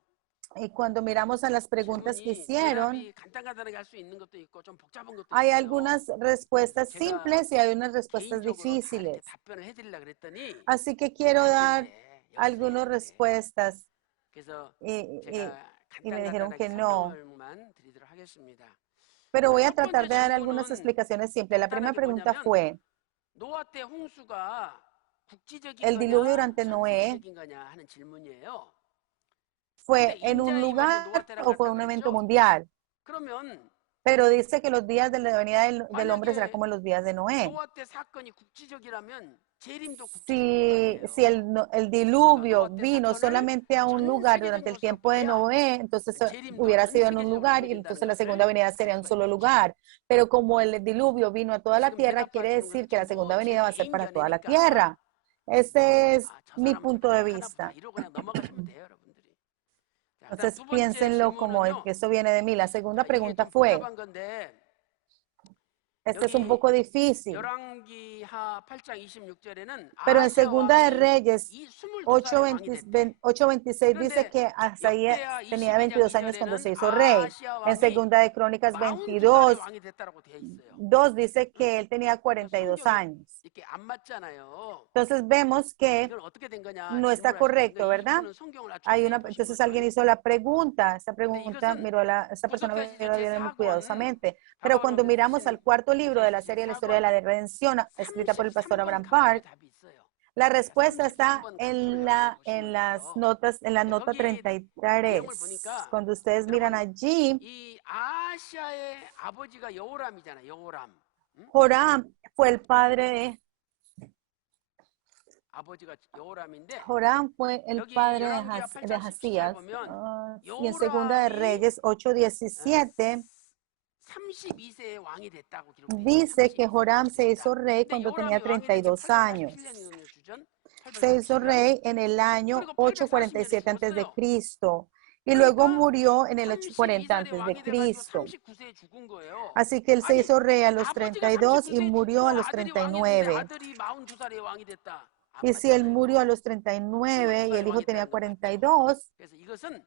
y cuando miramos a las preguntas que hicieron, 대답이 간단하게 할 수 있는 것도 있고 좀 복잡한 것도 hay 있어요. algunas respuestas simples y hay unas respuestas 개인적으로 다 이렇게 difíciles. 답변을 해드리려고 그랬더니 Así que quiero dar 근데 algunas respuestas 그래서 y me 제가 dijeron 간단하게 que no. 설명을만 드리도록 하겠습니다. Pero voy a 첫 tratar 번째 de dar algunas 질문은 explicaciones simples. La primera 간단하게 pregunta 뭐냐면 fue, 노아 때 홍수가 국지적인 el diluvio 거냐 durante Noé 전세계적인 거냐 하는 질문이에요. ¿fue 근데 en un 인자의 임하는 lugar 노아 때라고 o fue 아까 un evento 그랬죠? mundial? 그러면 Pero dice que los días de la venida del hombre será 만약에 como los días de Noé. 노아 때 사건이 국지적이라면 재림도 국지적인 Si, 거 si 아니에요? el diluvio Noa 때 vino 사건을 solamente a un 전 lugar durante el 세계적으로 tiempo de 선포해야 Noé, entonces 재림도 hubiera 전 sido en un 세계적으로 lugar y 보여진다는 entonces la 것을 segunda venida sería en un solo lugar. Pero como el diluvio vino a toda la 지금 tierra, quiere 대답하시는 decir 것은 que la 전부 segunda 제 venida va a ser 개인 para toda la 견해니까 tierra. Ese es 저 mi 사람은 punto de 하나 보다 vista. 이러고 그냥 넘어가시면 돼요, 여러분들이. 자, 그다음 Entonces 두 번째 piénsenlo como 질문은요. que eso viene de mí. La segunda 자, 이게 pregunta 좀 fue, 복잡한 건데 este es un 여기 poco difícil, 열왕기하 8장 26절에는 pero en 아하시아 Segunda de 왕이 Reyes 이 22살에 왕이 됐대. 8:26 dice 그런데 que Asaías 역대하 tenía 22장 22 años cuando 2절에는 se hizo rey. 아하시아 En 왕이 Segunda de Crónicas 42살에 22, 왕이 됐다라고 되어 있어요. 2 dice que él tenía 그러니까 42 성경이 años. 이렇게 안 맞잖아요. Entonces vemos que 이건 어떻게 된 거냐 no está 질문을 correcto, 하시는 ¿verdad? 이분은 성경을 아주 Hay 자세히 una, 보신 entonces 거예요. alguien hizo la pregunta, esta 근데 pregunta, 이것은 esta persona 구속사 miró la Biblia muy 제4권 cuidadosamente. Pero cuando 박아브람 miramos al 쓰신 cuarto libro de la 구속사 serie La historia de 제4권 la redención, escrita por el pastor 33번 Abraham 가운데 Park, 답이 있어요. la respuesta está 33번 en 카피를 en 보시면 las 돼요. notas, en la 근데 nota 거기 내용을 33. 보니까 Cuando ustedes miran 여러분 allí, 이 아시아의 아버지가 여호람이잖아요. 여호람. Joram fue el padre de 아버지가 여호람인데 Joram fue el 여기 padre 열왕기하 de 8장 17절 Jazías. 보면 Y en Segunda de Reyes 8:17 32세에 왕이 됐다고 기록되어 있어요. dice que 32세에 Joram 왕이 se 됐다. hizo rey 근데 cuando tenía 여호람이 왕이 된 게 32 años. 847년이거든요. 주전 Se hizo 847년. rey en el año 그리고 847 antes de 죽었어요. Cristo y luego 그러니까 murió en el 840 32살에 antes de 왕이 돼가지고 Cristo. 39세에 죽은 거예요. Así que él se 아니 hizo rey a los 아버지가 32 y 39세에 murió 죽고 a los 아들이 왕이 됐는데 39. 아들이 42살에 왕이 됐다. Y si él murió a los 39 y el hijo tenía 42, 그래서 이것은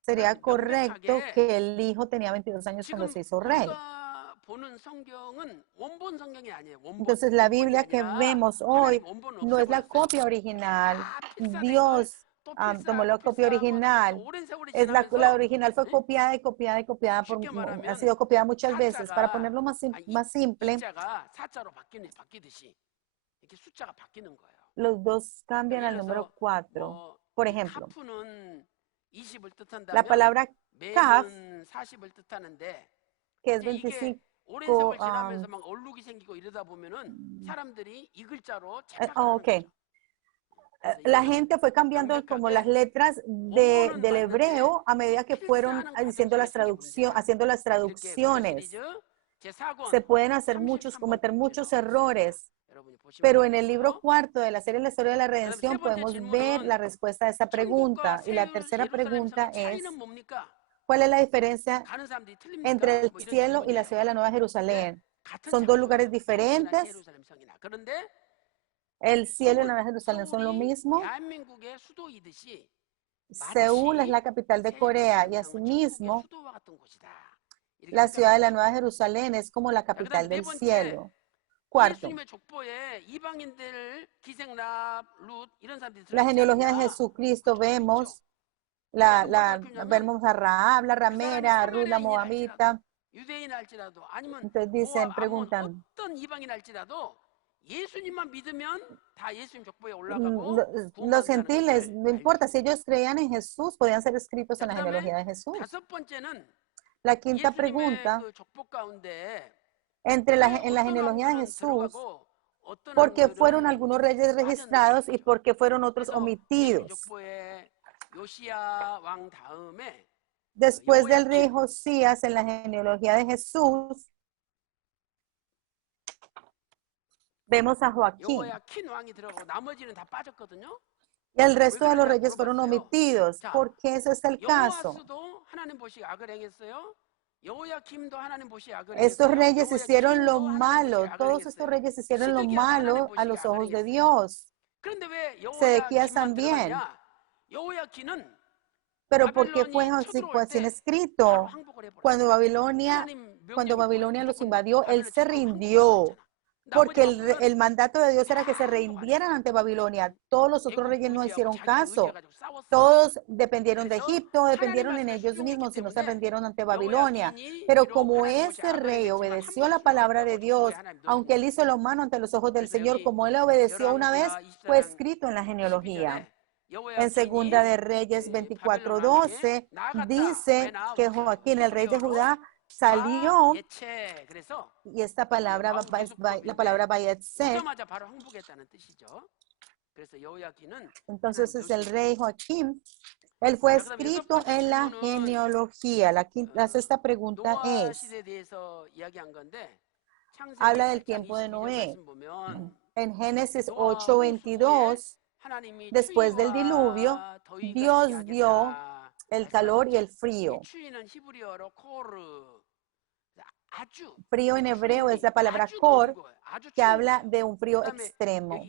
sería correcto que el hijo tenía 22 años cuando 지금 se hizo rey. 우리가 보는 성경은 원본 성경이 아니에요. 원본. Entonces la 원본이 Biblia que 아니라 vemos hoy 하나님 원본은 no es la 없애버렸어요. copia original. 다 필사된 걸 Dios 또 tomó la 필사하고 copia 필사하고 original. 오랜 세월이 Es la 지나면서 original fue 네? copiada y copiada y copiada, 쉽게 ha 말하면 sido copiada muchas veces. Para 사자가 ponerlo 아니, más simple, 이자가 사자로 바뀌듯이 이렇게 숫자가 바뀌는 거예요. los dos cambian al 예를 número 들어서 4. 뭐 Por ejemplo, 카프는 20을 la 뜻한다면 palabra kaf, 맥은 40을 뜻하는데 que es 이제 이게 25, 오랜 세월 지나면서 막 얼룩이 생기고 이러다 보면은 사람들이 이 글자로 착각하는 okay. 거죠. La gente fue cambiando como las letras del hebreo a medida que fueron haciendo las traducciones. Se pueden hacer cometer muchos errores, pero en el libro 4 de la serie La Historia de la Redención podemos ver la respuesta a esa pregunta. Y la tercera pregunta es, ¿cuál es la diferencia entre el cielo y la ciudad de la Nueva Jerusalén? ¿Son dos lugares diferentes? ¿El cielo y la Nueva Jerusalén son lo mismo? Seúl es la capital de Corea y asimismo la ciudad de la Nueva Jerusalén es como la capital del cielo. Cuarto, la genealogía de Jesucristo vemos vemos a Rahab, la ramera, a Ruth, la moabita. Entonces dicen, preguntan, los gentiles, no importa, si ellos creían en Jesús, podían ser escritos en la genealogía de Jesús. La quinta pregunta, en la genealogía de Jesús, ¿por qué fueron algunos reyes registrados y por qué fueron otros omitidos? Después del rey Josías, en la genealogía de Jesús, vemos a Joaquín. Y el resto de los reyes fueron omitidos. ¿Por qué ese es el caso? Estos reyes hicieron lo malo. Todos estos reyes hicieron lo malo a los ojos de Dios. Sedequías también. Pero ¿por qué fue así escrito? Cuando Babilonia los invadió, él se rindió. Porque el mandato de Dios era que se rindieran ante Babilonia. Todos los otros reyes no hicieron caso. Todos dependieron de Egipto, dependieron en ellos mismos y no se rindieron ante Babilonia. Pero como ese rey obedeció la palabra de Dios, aunque él hizo lo malo ante los ojos del Señor, como él obedeció una vez, fue escrito en la genealogía. En Segunda de Reyes 24:12 dice que Joaquín, el rey de Judá, salió, y esta palabra, la palabra Bayetse, entonces es el rey Joaquín. Él fue escrito en la genealogía. La sexta pregunta es, habla del tiempo de Noé. En Génesis 8:22, después del diluvio, Dios dio el calor y el frío. Frío en hebreo es la palabra kor, que habla de un frío extremo.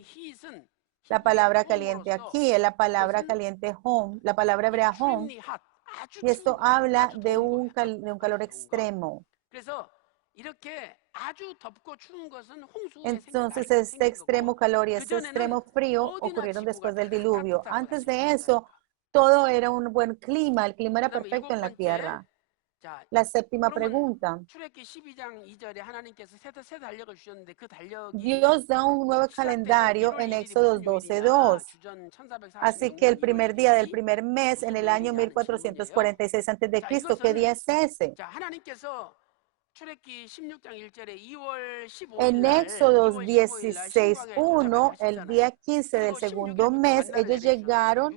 La palabra caliente aquí es la palabra caliente hom, la palabra hebrea hom, y esto habla de un calor extremo. Entonces este extremo calor y este extremo frío ocurrieron después del diluvio. Antes de eso, todo era un buen clima, el clima era perfecto en la tierra. La séptima pregunta. Dios da un nuevo calendario en Éxodo 12:2. Así que el primer día del primer mes en el año 1446 a.C., ¿qué día es ese? En Éxodo 16:1, el día 15 del segundo mes, ellos llegaron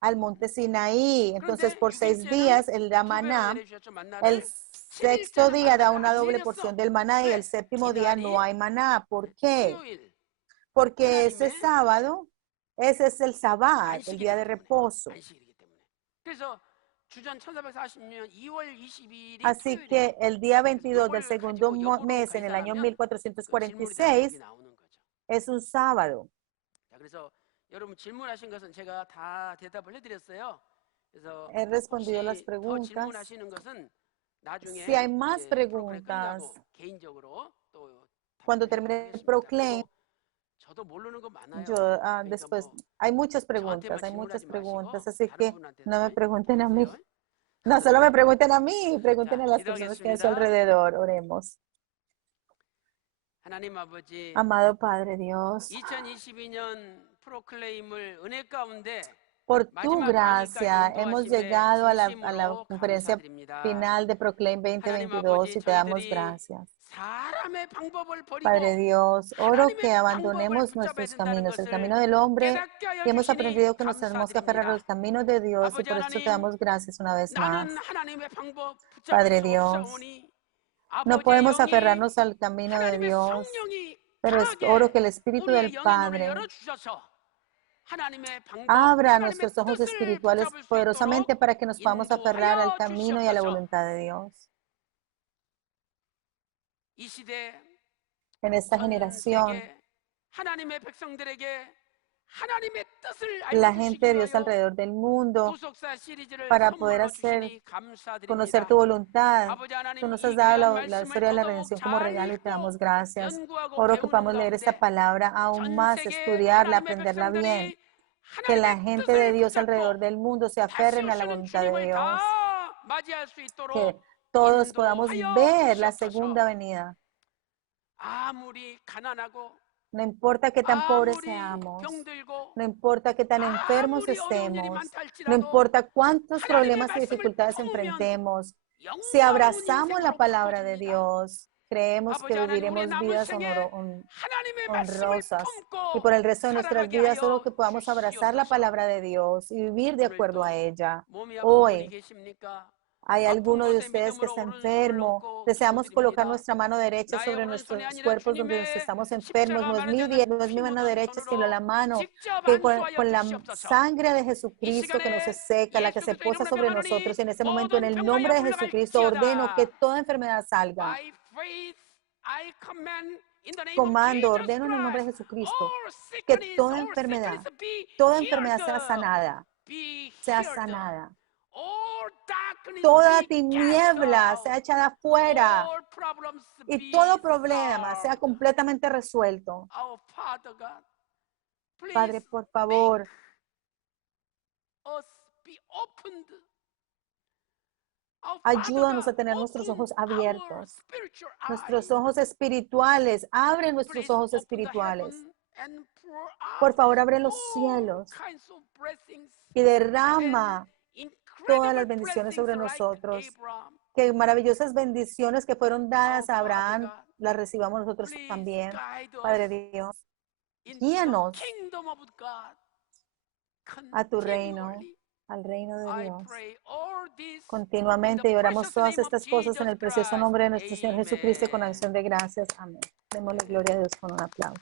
al monte Sinaí. Entonces, por 6 días, él da maná. El sexto día da una doble porción del maná y el séptimo día no hay maná. ¿Por qué? Porque ese sábado, ese es el sabbat, el día de reposo. Así que el día 22 del segundo mes en el año 1446 es un sábado. 여러분 질문하신 것은 제가 다 대답을 해드렸어요. 그래서 He respondido las 혹시 더 preguntas. 질문하시는 것은 나중에 Si hay más 이제 프로그램 끝나고 preguntas, 개인적으로 또 cuando 답변을 termine el 하겠습니다. proclaim, 그리고 저도 모르는 거 많아요. yo 그러니까 después, 뭐 hay muchas 저한테만 preguntas, 질문하지 así 마시고 다른 que 분한테도 no me pregunten a mí. 물어보세요. No solo me pregunten a mí, pregunten 자, a las personas que hay a su 기도하겠습니다. alrededor. Oremos. 하나님 아버지, Amado Padre Dios, 2022년 프로클레임을 은혜 가운데 por tu 마지막 gracia 강의까지 hemos 인도하심에 llegado a la 진심으로 conferencia 감사드립니다. final de Proclaim 하나님 2022 아버지, y te damos 저희들이 gracias. 사람의 방법을 버리고 Padre Dios, oro que 하나님의 방법을 abandonemos 붙잡아야 nuestros 된다는 caminos, el 것을 camino del hombre, 깨닫게 하여 y hemos 주시니 aprendido que nos tenemos que aferrar a 감사드립니다. los caminos de Dios y 아버지 por eso te 하나님, damos gracias una vez más. 나는 하나님의 방법 붙잡을 Padre 수 Dios, 없사오니 no 아버지의 podemos 영이 aferrarnos al camino de 하나님의 Dios, 성령이 pero 강하게 oro que el Espíritu 우리의 del 영의 눈을 Padre 열어주셔서 하나님의 방법, abra 하나님의 nuestros ojos 뜻을 espirituales 붙잡을 수 poderosamente 있도록 para que nos podamos aferrar al 인도하여 camino y a la 주시옵소서. voluntad de Dios. 이 시대 En esta 전 generación, 세계 하나님의 백성들에게 하나님의 뜻을 la 알려주시기 gente de Dios 위하여 alrededor del mundo, 구속사 시리즈를 para poder 선물로 hacer 주시니 conocer 감사드립니다. tu voluntad. 아버지 하나님, Tú nos 이 has dado 귀한 la 말씀을 historia de la 더더욱 redención como 잘 regalo y te 읽고 damos gracias. 연구하고 Oro que 배우는 podamos leer esta 가운데 palabra aún 전 más, 세계 estudiarla, 하나님의 aprenderla bien. 백성들이 Que la 하나님의 gente de 뜻을 Dios alrededor 붙잡고 del mundo se 다시 aferren a la 오시는 voluntad de 주님을 Dios. 다 맞이할 수 Que 있도록 todos podamos 인도하여 ver la 주시옵소서. segunda venida. 아무리 가난하고 No importa qué tan pobres 아무리 seamos, 병들고 no importa qué tan enfermos 아무리 어려운 일이 estemos, 많다 no 할지라도 importa cuántos 하나님의 problemas y 말씀을 dificultades 품으면 enfrentemos, si 영광스러운 abrazamos la 인생으로 palabra de 바꿔집니다. Dios, creemos que 아버지 하나님, 우리의 viviremos 남은 vidas 생에 하나님의 말씀을 honrosas. Y 품고 por el resto de nuestras 살아가게 vidas, solo 하여 que podamos abrazar la 주시옵소서. palabra de Dios y vivir de acuerdo a 오늘도 ella. 몸이 아픈 분이 Hoy, 계십니까? ¿hay 아픈 alguno de 곳에 ustedes que 믿음으로 está 오른손을 enfermo? 얹고 Deseamos colocar 기도드립니다. nuestra mano derecha 나의 sobre 오른손이 nuestros 아니라 cuerpos donde 주님의 estamos enfermos. 십자가 No es mi, 마르자는 no es mi 피 mano 묻은 derecha, sino la 손으로 mano 직접 que 안수하여 con la 주시옵소서. sangre de 이 Jesucristo que nos 시간에 seca, la que 예수 se 그리스도 posa 이름으로 sobre 명하노니 nosotros. En ese momento, en 모든 el nombre 병마여 de Jesucristo, ordeno que 물러갈지어다. toda enfermedad salga. By faith I command in the name of Comando, Jesus ordeno en el nombre de Christ, Jesucristo all que sickness be toda healed, enfermedad sea sanada, be sea healed. sanada. All darkness Toda be tiniebla cast sea out. echada afuera All problems y be todo problema sea solved. completamente resuelto. Our Father God, please Padre, por favor, us be opened. Our Father ayúdanos God, a tener nuestros open ojos our abiertos, spiritual nuestros eyes. ojos espirituales. Abre nuestros Please ojos open the espirituales. heaven and pour out Por favor, abre los all cielos kinds of blessings y derrama and todas las incredible bendiciones blessings sobre like nosotros. Abraham. Que maravillosas bendiciones que fueron dadas a Our Father Abraham God, las recibamos nosotros please también. guide us Padre Dios, into the guíanos kingdom of God a tu reino, continually. al reino de I Dios. pray all this Continuamente y in the oramos precious todas name of estas cosas en Jesus el precioso Christ. nombre de nuestro Señor Jesucristo con Amen. acción de gracias. Amén. Démosle gloria a Dios con un aplauso.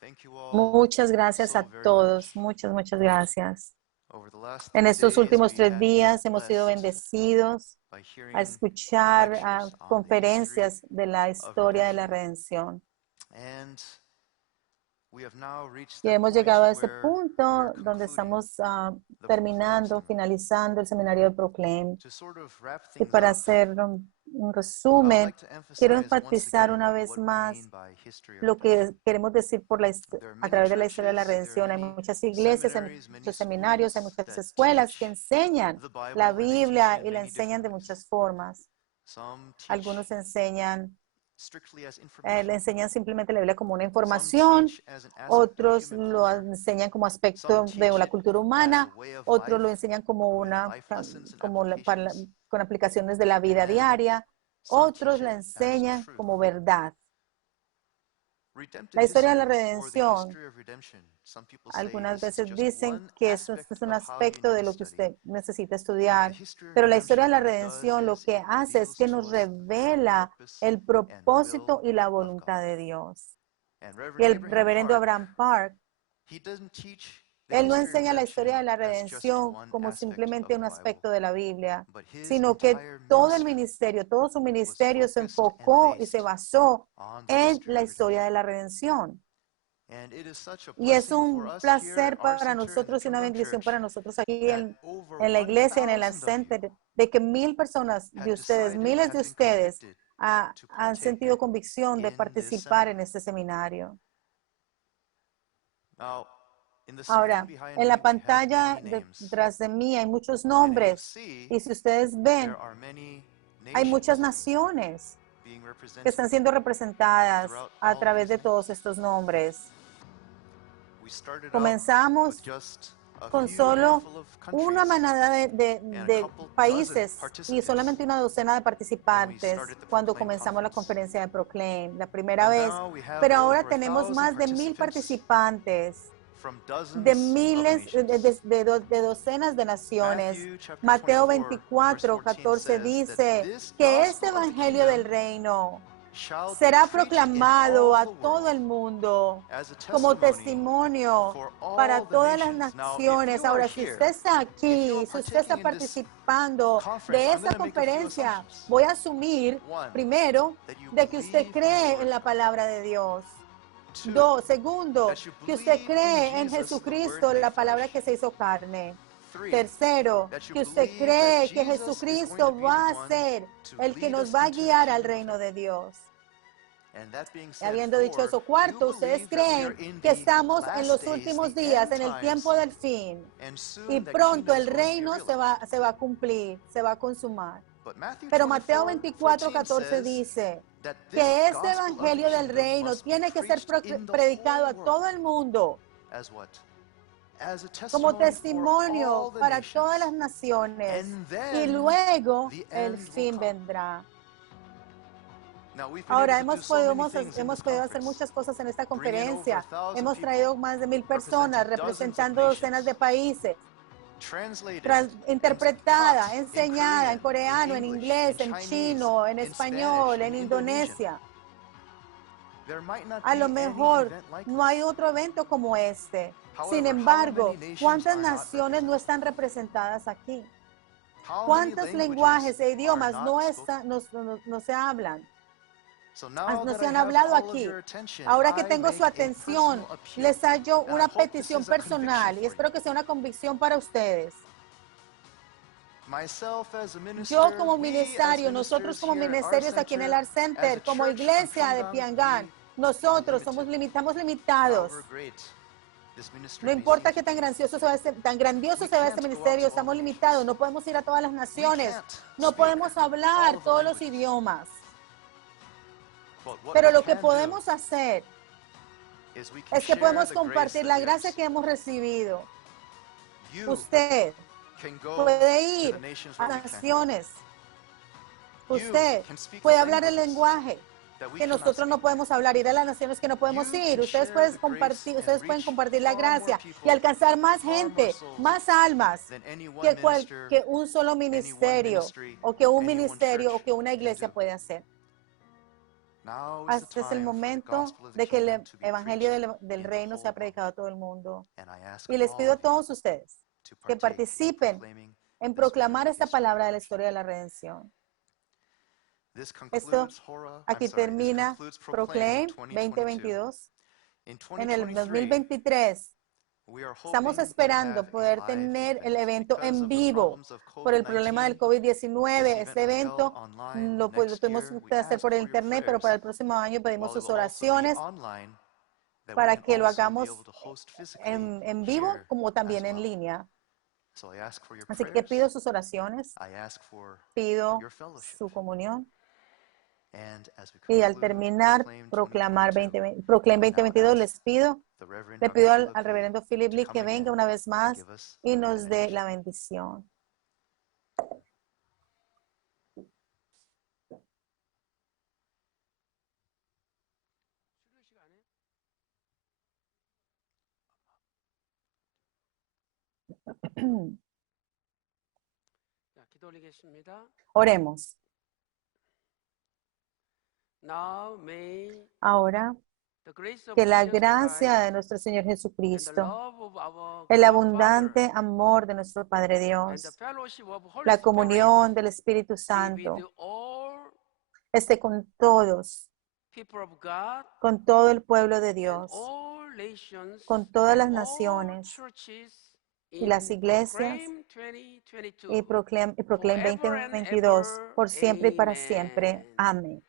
Thank you all. Muchas gracias so a very todos. much. Muchas gracias. Over the last En 3 estos days, últimos we 3 have días been hemos sido blessed bendecidos by hearing a escuchar lectures on the conferencias de la history of historia de la redemption. redención. And we have now reached Y that hemos point llegado a ese where punto we're donde concluding estamos the terminando, Proclaim Summit. finalizando el seminario de Proclaim. To sort of wrap Y things para up, hacer un I would resumen, like to quiero emphasize once enfatizar again una vez what we más mean by history of lo redemption. que queremos decir por There are a many través de la historia de la churches, there redención. are Hay many muchas iglesias, hay seminaries, many muchos seminarios, hay schools muchas that escuelas que teach enseñan the Bible, la and they teach Biblia it in y la many enseñan de different ways. muchas formas. Some teach Algunos enseñan, strictly as le information. enseñan simplemente la Biblia como una Some información. teach as an aspect of Otros human lo culture. enseñan como Some aspecto de teach la it cultura as a humana, way of otros lo life enseñan como with life lessons and applications. con aplicaciones de la vida And diaria, some teach otros it la as enseñan truth. como verdad. Redemptive La historia de la history, or the redención, history of redemption, some people say algunas this is veces just dicen one que eso aspect es un of how you aspecto need de to lo que study. usted necesita The estudiar, history of pero la historia de la redemption, what it does redención lo is que it hace es reveals que to nos us the revela purpose el and propósito will y la of voluntad God. de Dios. And Y Reverend el Abraham reverendo Park, Abraham Park he doesn't teach Él no enseña la historia de la redención como simplemente un aspecto de la Biblia, sino que todo el ministerio, todo su ministerio se enfocó y se basó en la historia de la redención. Y es un placer para nosotros y una bendición para nosotros aquí en la iglesia, en el Art Center, de que 1000 personas de ustedes, miles de ustedes, han sentido convicción de participar en este seminario. Ahora, en la pantalla detrás de mí hay muchos nombres y si ustedes ven, hay muchas naciones que están siendo representadas a través de todos estos nombres. Comenzamos con solo una manada de países y solamente una docena de participantes cuando comenzamos la conferencia de Proclaim, la primera vez. Pero ahora tenemos más de 1000 participantes de miles, de docenas de naciones. Mateo 24:14 dice que este evangelio del reino será proclamado a todo el mundo como testimonio para todas las naciones. Ahora, si usted está aquí, si usted está participando de esta conferencia, voy a asumir, primero, de que usted cree en la palabra de Dios. Segundo, que usted cree en Jesucristo, la palabra que se hizo carne. Tercero, que usted cree que Jesucristo va a ser el que nos va a guiar al reino de Dios. Y habiendo dicho eso, cuarto, ustedes creen que estamos en los últimos días, en el tiempo del fin, y pronto el reino se va a cumplir, se va a consumar. Pero Mateo 24:14 dice que este evangelio del reino tiene que ser predicado a todo el mundo como testimonio para todas las naciones, y luego el fin vendrá. Ahora, hemos podido hacer muchas cosas en esta conferencia. Hemos traído más de 1000 personas representando docenas de países, interpretada, enseñada en coreano, en inglés, en chino, en español, en Indonesia. A lo mejor no hay otro evento como este. Sin embargo, ¿cuántas naciones no están representadas aquí? ¿Cuántos lenguajes e idiomas no se hablan? No se han hablado aquí. Ahora que tengo su atención, les hallo una petición personal y espero que sea una convicción para ustedes. Yo como ministerio, nosotros como ministerios aquí en el Art Center, como iglesia de Pyongyang, nosotros estamos limitados. No importa qué tan grandioso se vea este ministerio, estamos limitados. No podemos ir a todas las naciones. No podemos hablar todos los idiomas. Pero lo que podemos hacer es que podemos compartir la gracia que hemos recibido. Usted puede ir a naciones. Usted puede hablar el lenguaje que nosotros no podemos hablar, ir a las naciones que no podemos ir. Ustedes pueden compartir la gracia y alcanzar más gente, más almas que un solo ministerio o que un ministerio o que una iglesia puede hacer. Este es el momento de que el evangelio del reino sea predicado a todo el mundo. Y les pido a todos ustedes que participen en proclamar esta palabra de la historia de la redención. Esto aquí termina Proclaim 2022. En el 2023 estamos esperando poder tener el evento en vivo por el problema del COVID-19. Este evento lo tuvimos que hacer por el internet, pero para el próximo año pedimos sus oraciones para que lo hagamos en vivo como también en línea. Así que pido sus oraciones, pido su comunión. Y al terminar Proclaim 2022, le pido al reverendo Philip Lee que venga una vez más y nos dé la bendición. Oremos. Ahora the grace of Que la Jesus gracia Christ de nuestro Señor and the Jesucristo, love of our el God abundante Father amor de nuestro Padre and the Dios, fellowship of Holy la comunión Spirit del Espíritu be with Santo, all esté con todos, people of God con todo el pueblo de and Dios, all nations con todas las and all naciones churches y las in iglesias Proclaim 2022 y Proclaim forever and 2022 ever. por siempre y para siempre. Amen. Amén.